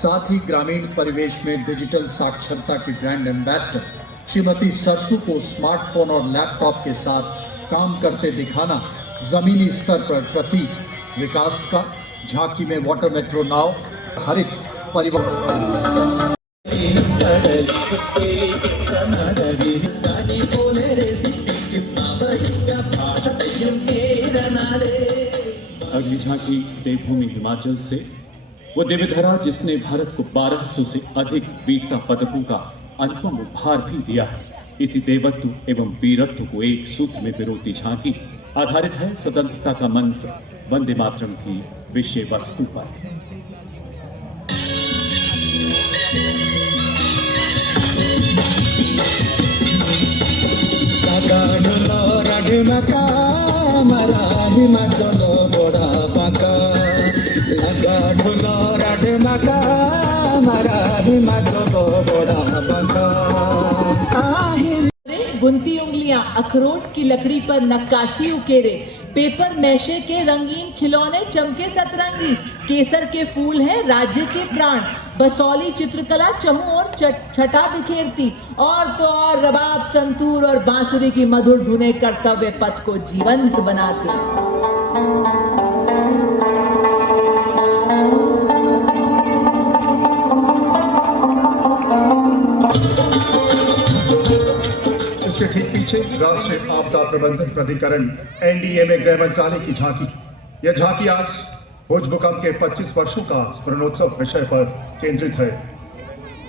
साथ ही ग्रामीण परिवेश में डिजिटल साक्षरता की ब्रांड एम्बेसडर श्रीमती सरसू को स्मार्टफोन और लैपटॉप के साथ काम करते दिखाना जमीनी स्तर पर प्रतीक विकास का। झांकी में वाटर मेट्रो नाव हरित परिवहन अगली झांकी देवभूमि हिमाचल से। वो देवधरा जिसने भारत को 1200 से अधिक वीरता पदकों का अनुपम उपहार भी दिया है। इसी देवत्व एवं वीरत्व को एक सूत्र में पिरोती झांकी आधारित है स्वतंत्रता का मंत्र वंदे मातरम की विषय वस्तु पर। हिमाचल बड़ा बाका लगा ढोला राड माका मारा हिमाचल बड़ा बाका। बुनती उंगलियां अखरोट की लकड़ी पर नक्काशी उकेरे, पेपर मैशे के रंगीन खिलौने चमके सतरंगी, केसर के फूल हैं राज्य के प्राण, बसौली चित्रकला चमोर छटा बिखेरती और तो और रबाब, संतूर और बांसुरी की मधुर धुनें कर्तव्य पथ को जीवंत बनाती। इसके ठीक पीछे राष्ट्रीय आपदा प्रबंधन प्राधिकरण एनडीए में गृह मंत्रालय की झांकी। यह झांकी आज भुज भूकंप के 25 वर्षों का स्मरणोत्सव विषय पर केंद्रित है।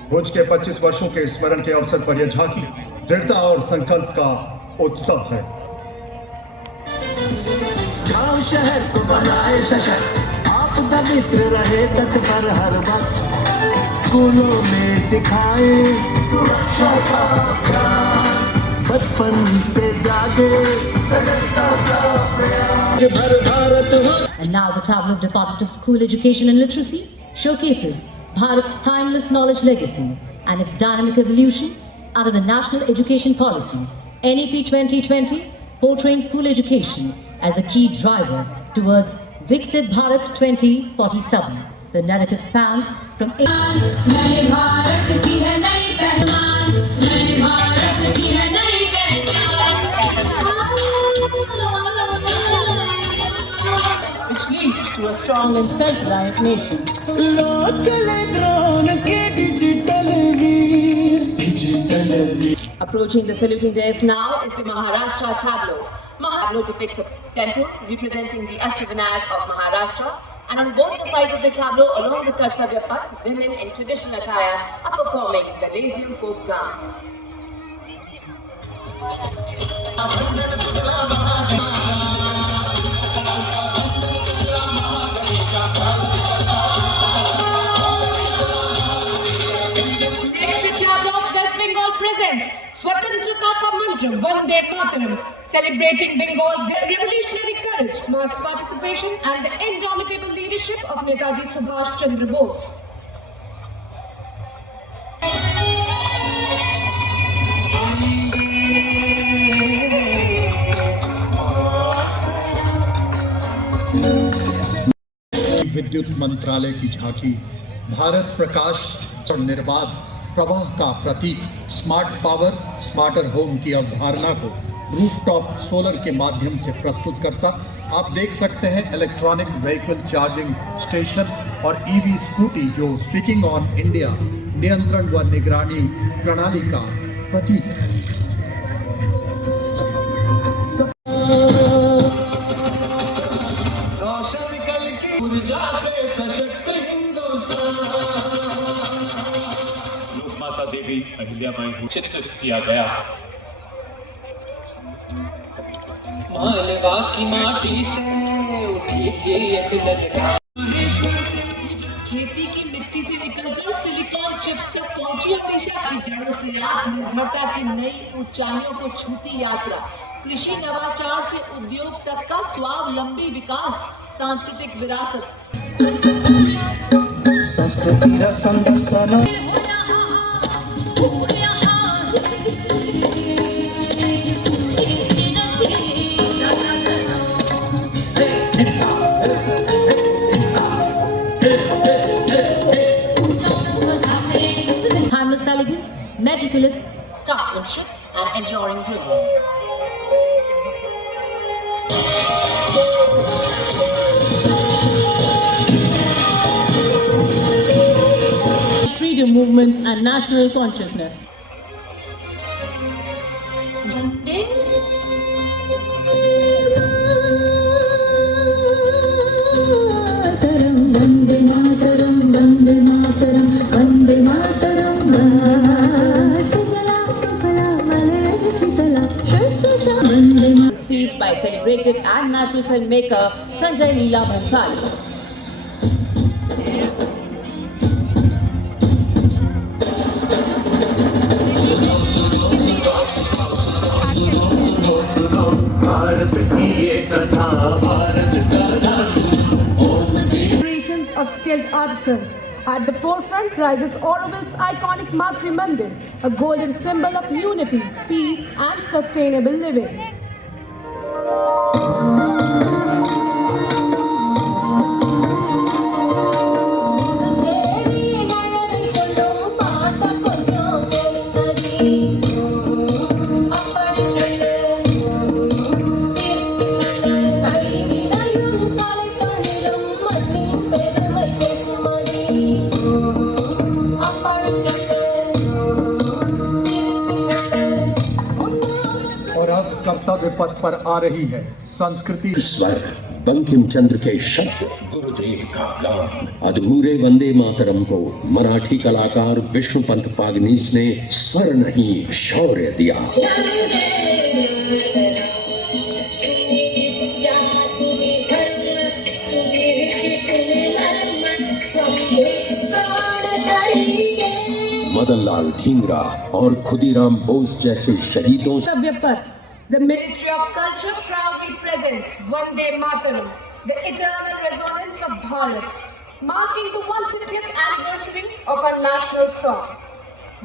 भुज के 25 वर्षों के स्मरण के अवसर पर यह झांकी दृढ़ता और संकल्प का उत्सव है। गांव शहर को बनाए सशक्त, आपदा मित्र रहे तत्पर हर वक्त, स्कूलों में सिखाए सुरक्षा का प्यार, बचपन से जागे सजगता का प्यार, भर भारत हो। And now the tableau of Department of School Education and Literacy showcases Bharat's timeless knowledge legacy and its dynamic evolution under the National Education Policy, NEP 2020, portraying school education as a key driver towards Viksit Bharat 2047. The narrative spans from which leads to a strong and self-reliant nation. Approaching the saluting dais now is the Maharashtra tableau. Tableau depicts a temple representing the Ashtavinayak of Maharashtra, and on both the sides of the tableau along the Kartavya Path, women in traditional attire are performing the Lazium folk dance. स्वतंत्रता का मंत्र Vande Mataram, celebrating Bengal's revolutionary courage, mass participation and the indomitable leadership of Netaji Subhash Chandra Bose. विद्युत मंत्रालय की झांकी भारत प्रकाश और निर्बाध प्रवाह का प्रतीक स्मार्ट पावर स्मार्टर होम की अवधारणा को रूफटॉप सोलर के माध्यम से प्रस्तुत करता। आप देख सकते हैं इलेक्ट्रॉनिक व्हीकल चार्जिंग स्टेशन और ईवी स्कूटी जो स्विचिंग ऑन इंडिया नियंत्रण व निगरानी प्रणाली का प्रतीक है। लोकमाता देवी अहिल्याबाई को चित्रित किया गया। मालवा की माटी से उठी एक ललकार, खेती की मिट्टी से निकलकर सिलिकॉन चिप्स तक पहुंची ओडिशा की जड़ों से आत्मनिर्भरता की नई ऊंचाइयों को छूती यात्रा, कृषि नवाचार से उद्योग तक का स्वावलंबी विकास, सांस्कृतिक विरासत, संस्कृति रसंदसन timeless elegance, meticulous craftsmanship, and enduring brilliance. freedom movement and national consciousness. Conceived by celebrated and national filmmaker Sanjay Leela Bhansali. Generations of skilled artisans. At the forefront rises Auroville's iconic Matri Mandir, a golden symbol of unity, peace and sustainable living. कर्तव्य पथ पर आ रही है। संस्कृति स्वर बंकिम चंद्र के शब्द, गुरुदेव का गान। अधूरे वंदे मातरम को मराठी कलाकार विष्णुपंत पागनीस ने स्वर नहीं शौर्य दिया। मदनलाल ढींगरा और खुदीराम बोस जैसे शहीदों The Ministry of Culture proudly presents Vande Mataram, the eternal resonance of Bharat, marking the 150th anniversary of our national song.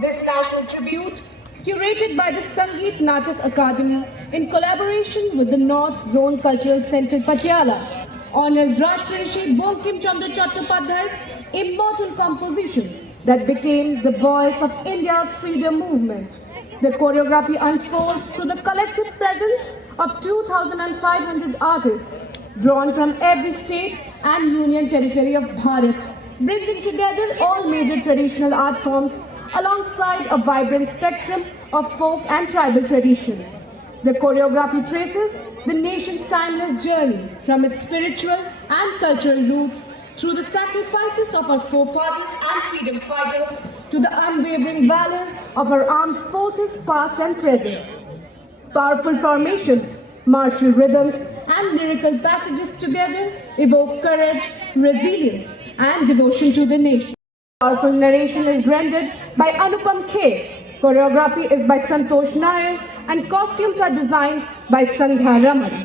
This national tribute, curated by the Sangeet Natak Academy in collaboration with the North Zone Cultural Center Patiala, honors Rashtriya Bankim Chandra Chattopadhyay's immortal composition that became the voice of India's freedom movement. The choreography unfolds through the collective presence of 2,500 artists drawn from every state and union territory of Bharat, bringing together all major traditional art forms alongside a vibrant spectrum of folk and tribal traditions. The choreography traces the nation's timeless journey from its spiritual and cultural roots through the sacrifices of our forefathers and freedom fighters to the unwavering valor of our armed forces past and present. Powerful formations, martial rhythms and lyrical passages together evoke courage, resilience and devotion to the nation. Powerful narration is rendered by Anupam K. Choreography is by Santosh Nair and costumes are designed by Sandhya Raman.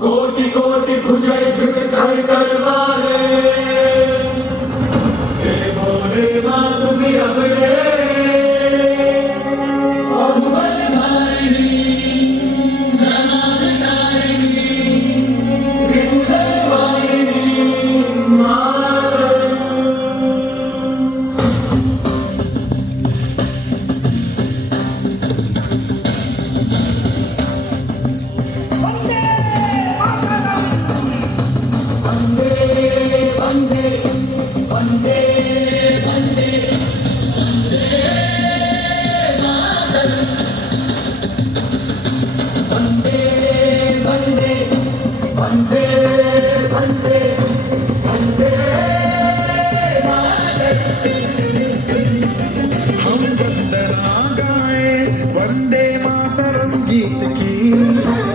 कोटि कोटि भुजय भृग कर करवाले, हे बोले माँ तुम्हें अपने अभुवल धारिणी, नमामितारिणी, विबुधवारिणी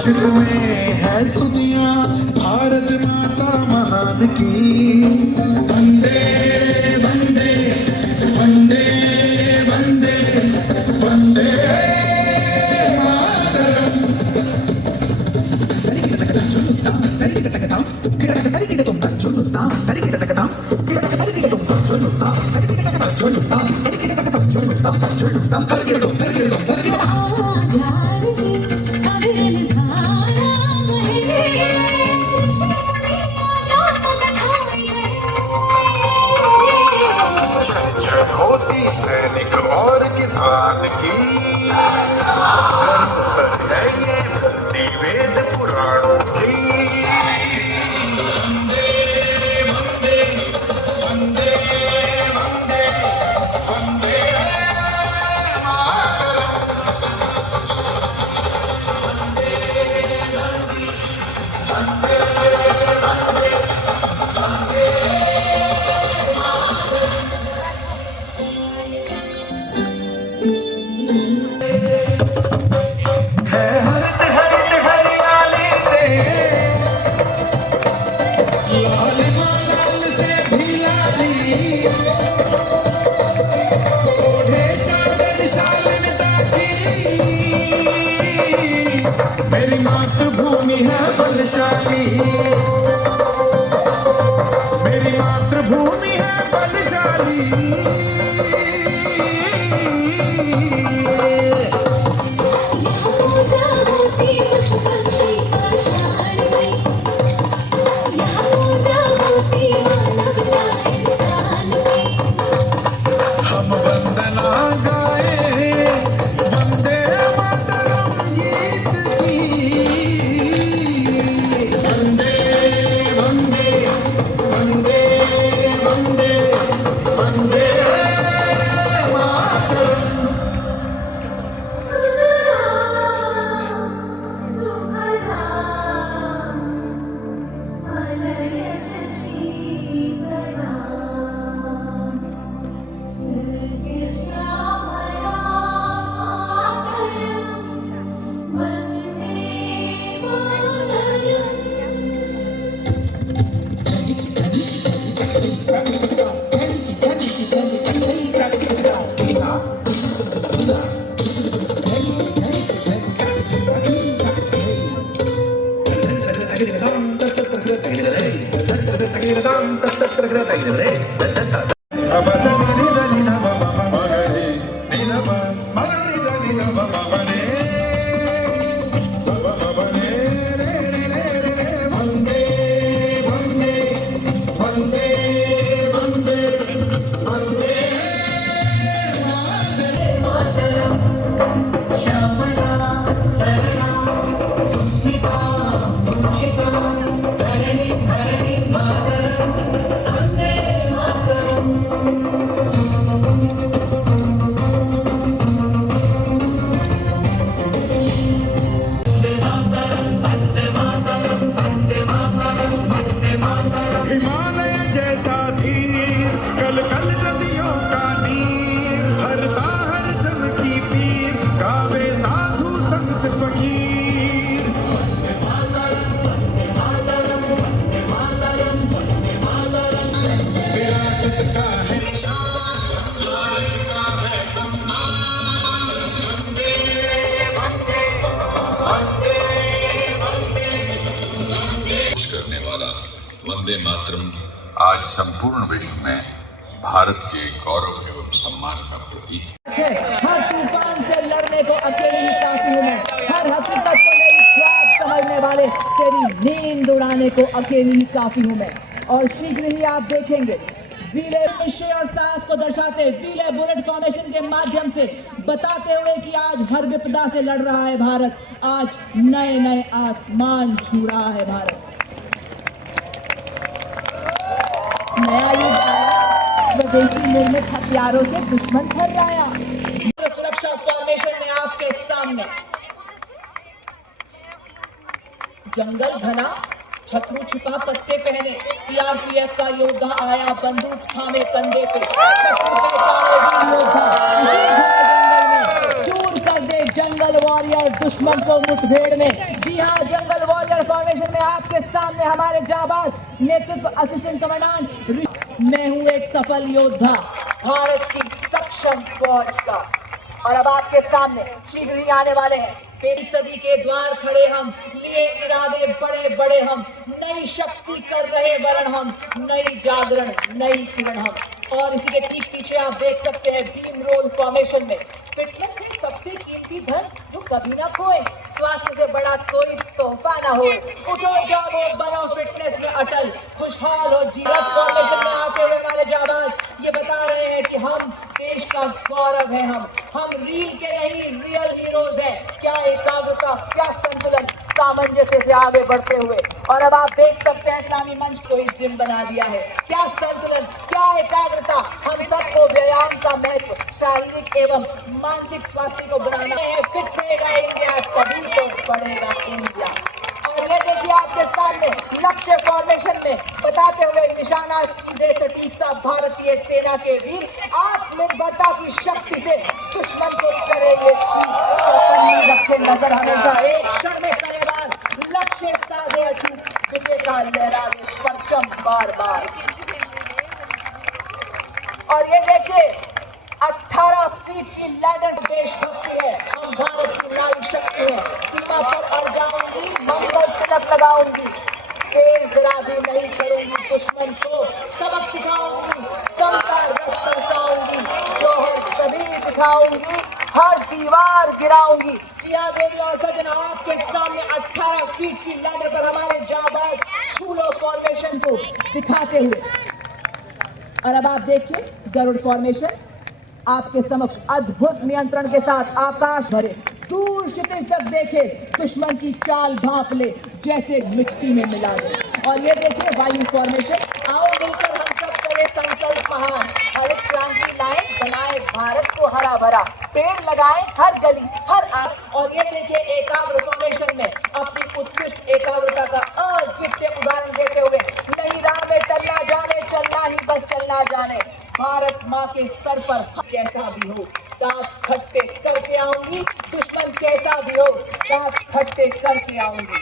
जिसमें है स्तुतियां भारत माता महान की। वंदे वंदे वंदे वंदे वंदे मातरम। हिमालय जैसा धीर कल कल नदियों का नीर हरता हर जन की पीर गावे साधु संत फकीर विरासत का है शान भारत का है सम्मान वंदे वंदे वंदे वंदे करने वाला वंदे मातरम आज संपूर्ण विश्व में भारत के गौरव एवं सम्मान का प्रतीक है। हर तूफान से लड़ने को अकेले ही काफी हूँ मैं, हर हकीकत को मेरी ख्वाब समझने वाले तेरी नींद उड़ाने को अकेले ही काफी हूँ मैं। और शीघ्र ही आप देखेंगे विले निश्चय और साहस को दर्शाते विले बुलेट फॉर्मेशन के माध्यम से बताते हुए कि आज हर विपदा से लड़ रहा है भारत, आज नए नए आसमान छू रहा है भारत। नया युग आया, स्वदेशी निर्मित हथियारों से दुश्मन थर्राया। सुरक्षा फॉर्मेशन में आपके सामने जंगल घना, छतरू छुपा पत्ते पहने, सीआरपीएफ का योद्धा आया बंदूक थामे कंधे पे, शत्रु पहचाने वीर योद्धा जंगल में चूर कर दे जंगल वॉरियर दुश्मन को मुठभेड़ में। जी हाँ, जंगल वॉरियर फॉर्मेशन में आपके सामने हमारे जाबाज नेतृत्व असिस्टेंट कमांडेंट, मैं हूँ एक सफल योद्धा भारत की सक्षम फौज का। और अब आपके सामने शीघ्र ही आने वाले हैं 23 सदी के द्वार खड़े हम, लिए इरादे बड़े बड़े हम, नई शक्ति कर रहे वरण हम, नई जागरण नई किरण हम। और इसी के ठीक पीछे आप देख सकते हैं बीम रोल फॉर्मेशन में फिटनेस में सबसे कीमती धन जो कभी ना खोए, स्वास्थ्य से बड़ा कोई तोहफा ना हो। उठो जागो बनो फिटनेस में अटल, खुशहाल हो जीवन। फॉर्मेशन में आते हुए हमारे जाबाज ये बता रहे हैं कि हम देश का गौरव है, हम रील के नहीं रियल हीरोज हैं। क्या एकाग्रता, क्या संतुलन, सामंजस्य से आगे बढ़ते हुए। और अब आप देख सकते हैं इस्लामी मंच को ही जिम बना दिया है। क्या संतुलन, क्या एकाग्रता, हम सबको व्यायाम का महत्व, शारीरिक एवं मानसिक स्वास्थ्य को बनाना है। फिट रहेगा इंडिया तभी तो बढ़ेगा इंडिया। और ये देखिए आपके सामने लक्ष्य फॉर्मेशन में बताते हुए निशाना सीधे सटीक सा भारतीय सेना के वीर आत्मनिर्भरता की शक्ति से दुश्मन को करे ये चीज रखे नजर हमेशा, एक क्षण में करे बार, लक्ष्य साधे अचूक, विजय का लहरा दे परचम बार बार। और ये देखिए 18 फीट की लैडर देशभक्ति है, हम भारत की नारी शक्ति है। सीमा पर अड़ जाऊंगी, मंगल तिलक लगाऊंगी, देर जरा भी नहीं करूंगी, दुश्मन को सबक सिखाऊंगी, समता रस बरसाऊंगी, जोहर सभी दिखाऊंगी, हर दीवार गिराऊंगी। जिया देवी और सजन आपके सामने 18 फीट की लैडर पर हमारे जाबाज छूलो फॉर्मेशन को दिखाते हुए। और अब आप देखिए गरुड़ फॉर्मेशन आपके समक्ष अद्भुत नियंत्रण के साथ आकाश भरे, दूर क्षितिज तक देखे, दुश्मन की चाल भांप ले, जैसे मिट्टी में मिला दे। और ये देखिए वायु फॉर्मेशन, आओ मिलकर हम सब करें संकल्प महान, हरित क्रांति लाएं, बनाए भारत को हरा भरा, पेड़ लगाएं हर गली हर आंख। और ये देखिए एकाग्र फॉर्मेशन में अपनी उत्कृष्ट एकाग्रता का अद्वितीय उदाहरण देते हुए, नई राह में चलना जाने, चलना ही बस चलना जाने, भारत माँ के सर पर कैसा भी हो दांत खट्टे करके आऊंगी, दुश्मन कैसा भी हो दांत खट्टे करके आऊंगी।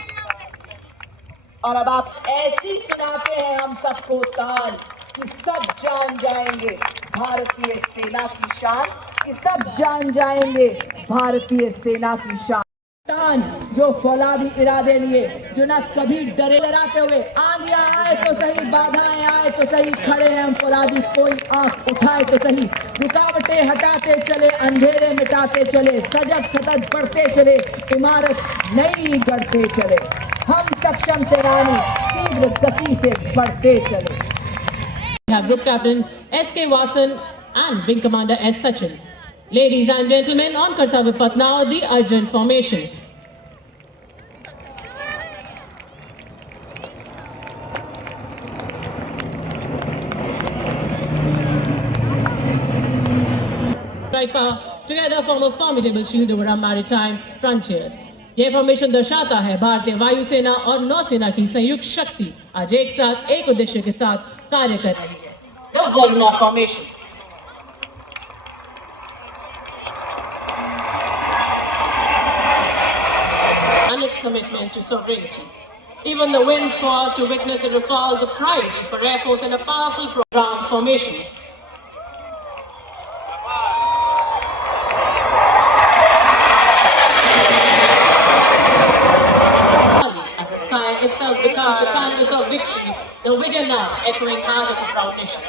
और अब आप ऐसी सुनाते हैं हम सबको ताल कि सब जान जाएंगे भारतीय सेना की शान, कि सब जान जाएंगे भारतीय सेना की शान। जो फौलादी इरादे लिए, जो न कभी डरे डराते हुए, आंधियां आए तो सही, बाधाएं आए तो सही, खड़े हैं हम फौलादी, कोई आंख उठाए तो सही, रुकावटें हटाते चले, अंधेरे मिटाते चले, सजग सतत बढ़ते चले, इमारत नई गढ़ते चले, हम सक्षम सेनानी तीव्र गति से बढ़ते चले। We have Group Captain S.K. Vasan and Wing Commander S. Sachin. Ladies and gentlemen, on Kartavya Path now, the urgent formation. Strike power together form a formidable shield over our maritime frontiers. यह फॉर्मेशन दर्शाता है भारतीय वायुसेना और नौसेना की संयुक्त शक्ति आज एक साथ एक उद्देश्य के साथ कार्य कर रही है। The Varuna formation. And its commitment to sovereignty. Even the winds pause to witness the rafales of pride for Air Force and a powerful ground formation. And the sky itself becomes the canvas of victory, the Vijay now echoing heart of a proud nation.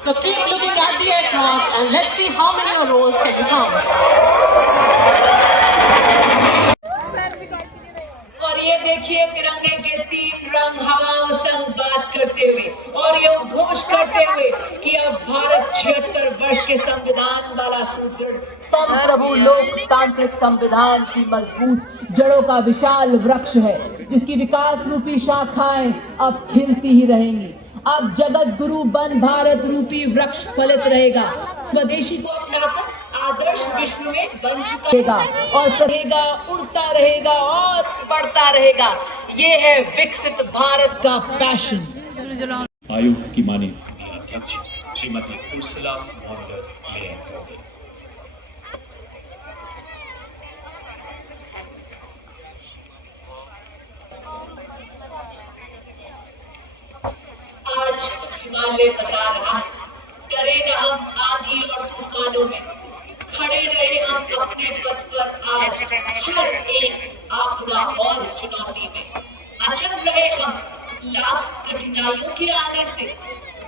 So keep looking at the aircraft and let's see how many more rolls can we count. और ये देखिए तिरंगे के 3 रंग हवाओं संग बात करते हुए और ये उद्घोष करते हुए कि अब भारत 76 वर्ष के संविधान वाला सुदृढ़ संप्रभु लोकतांत्रिक संविधान की मजबूत जड़ों का विशाल वृक्ष है, जिसकी विकास रूपी शाखाएं अब खिलती ही रहेंगी। अब जगत गुरु बन भारत रूपी वृक्ष फलित रहेगा, स्वदेशी को अपनाकर आदर्श विश्व में बन चुका है और रहेगा, उड़ता रहेगा और बढ़ता रहेगा। ये है विकसित भारत का पैशन। आयोग की माननीय अध्यक्ष Shrimati Ursula von der Leyen. आज हिमालय बता रहा, डरे न हम आंधी और तूफानों में, खड़े रहे हम अपने पथ पर आज हर एक आपदा और चुनौती में। अचल रहे हम लाख कठिनाइयों के आने से,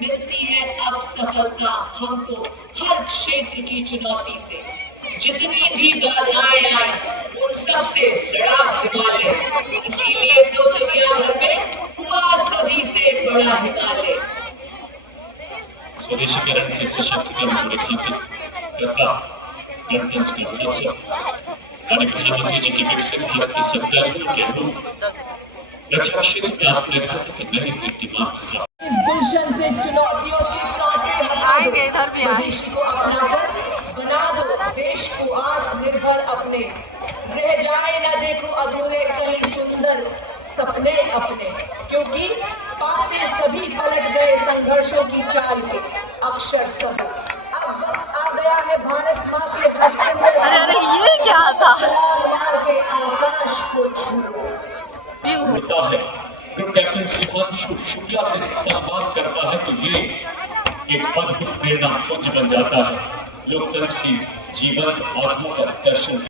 मिलती है अब सफलता हमको हर क्षेत्र की चुनौती से। जितनी भी बाधाएं आए उन सबसे बड़ा हिमालय, इसीलिए तो दुनिया भर में हुआ सभी से बड़ा हिमालय। स्वदेशीकरण से सशक्तिकरण को रेखांकित करता गणतंत्र का महोत्सव माननीय प्रधानमंत्री जी की विकसित भारत की 70वीं के अनुरूप रक्षा क्षेत्र में आत्मनिर्भरता के नए कीर्तिमान इस गुलशन से चुनौतियों की कांटे हटा दो, स्वदेशी को अपनाकर बना दो देश को आत्मनिर्भर अपने, रह जाए न देखो अधूरे कई सुंदर सपने अपने, क्योंकि पासे सभी पलट गए संघर्षों की चाल के अक्षर सब। अब वक्त आ गया है भारत माँ के हस्ते में, अरे ये क्या था? मार के आकाश को छू होता है। ग्रुप कैप्टन सुभांशु शुक्ला से संवाद करता है तो ये एक अद्भुत प्रेरणा पुंज बन जाता है। लोकतंत्र की जीवन आत्मा का दर्शन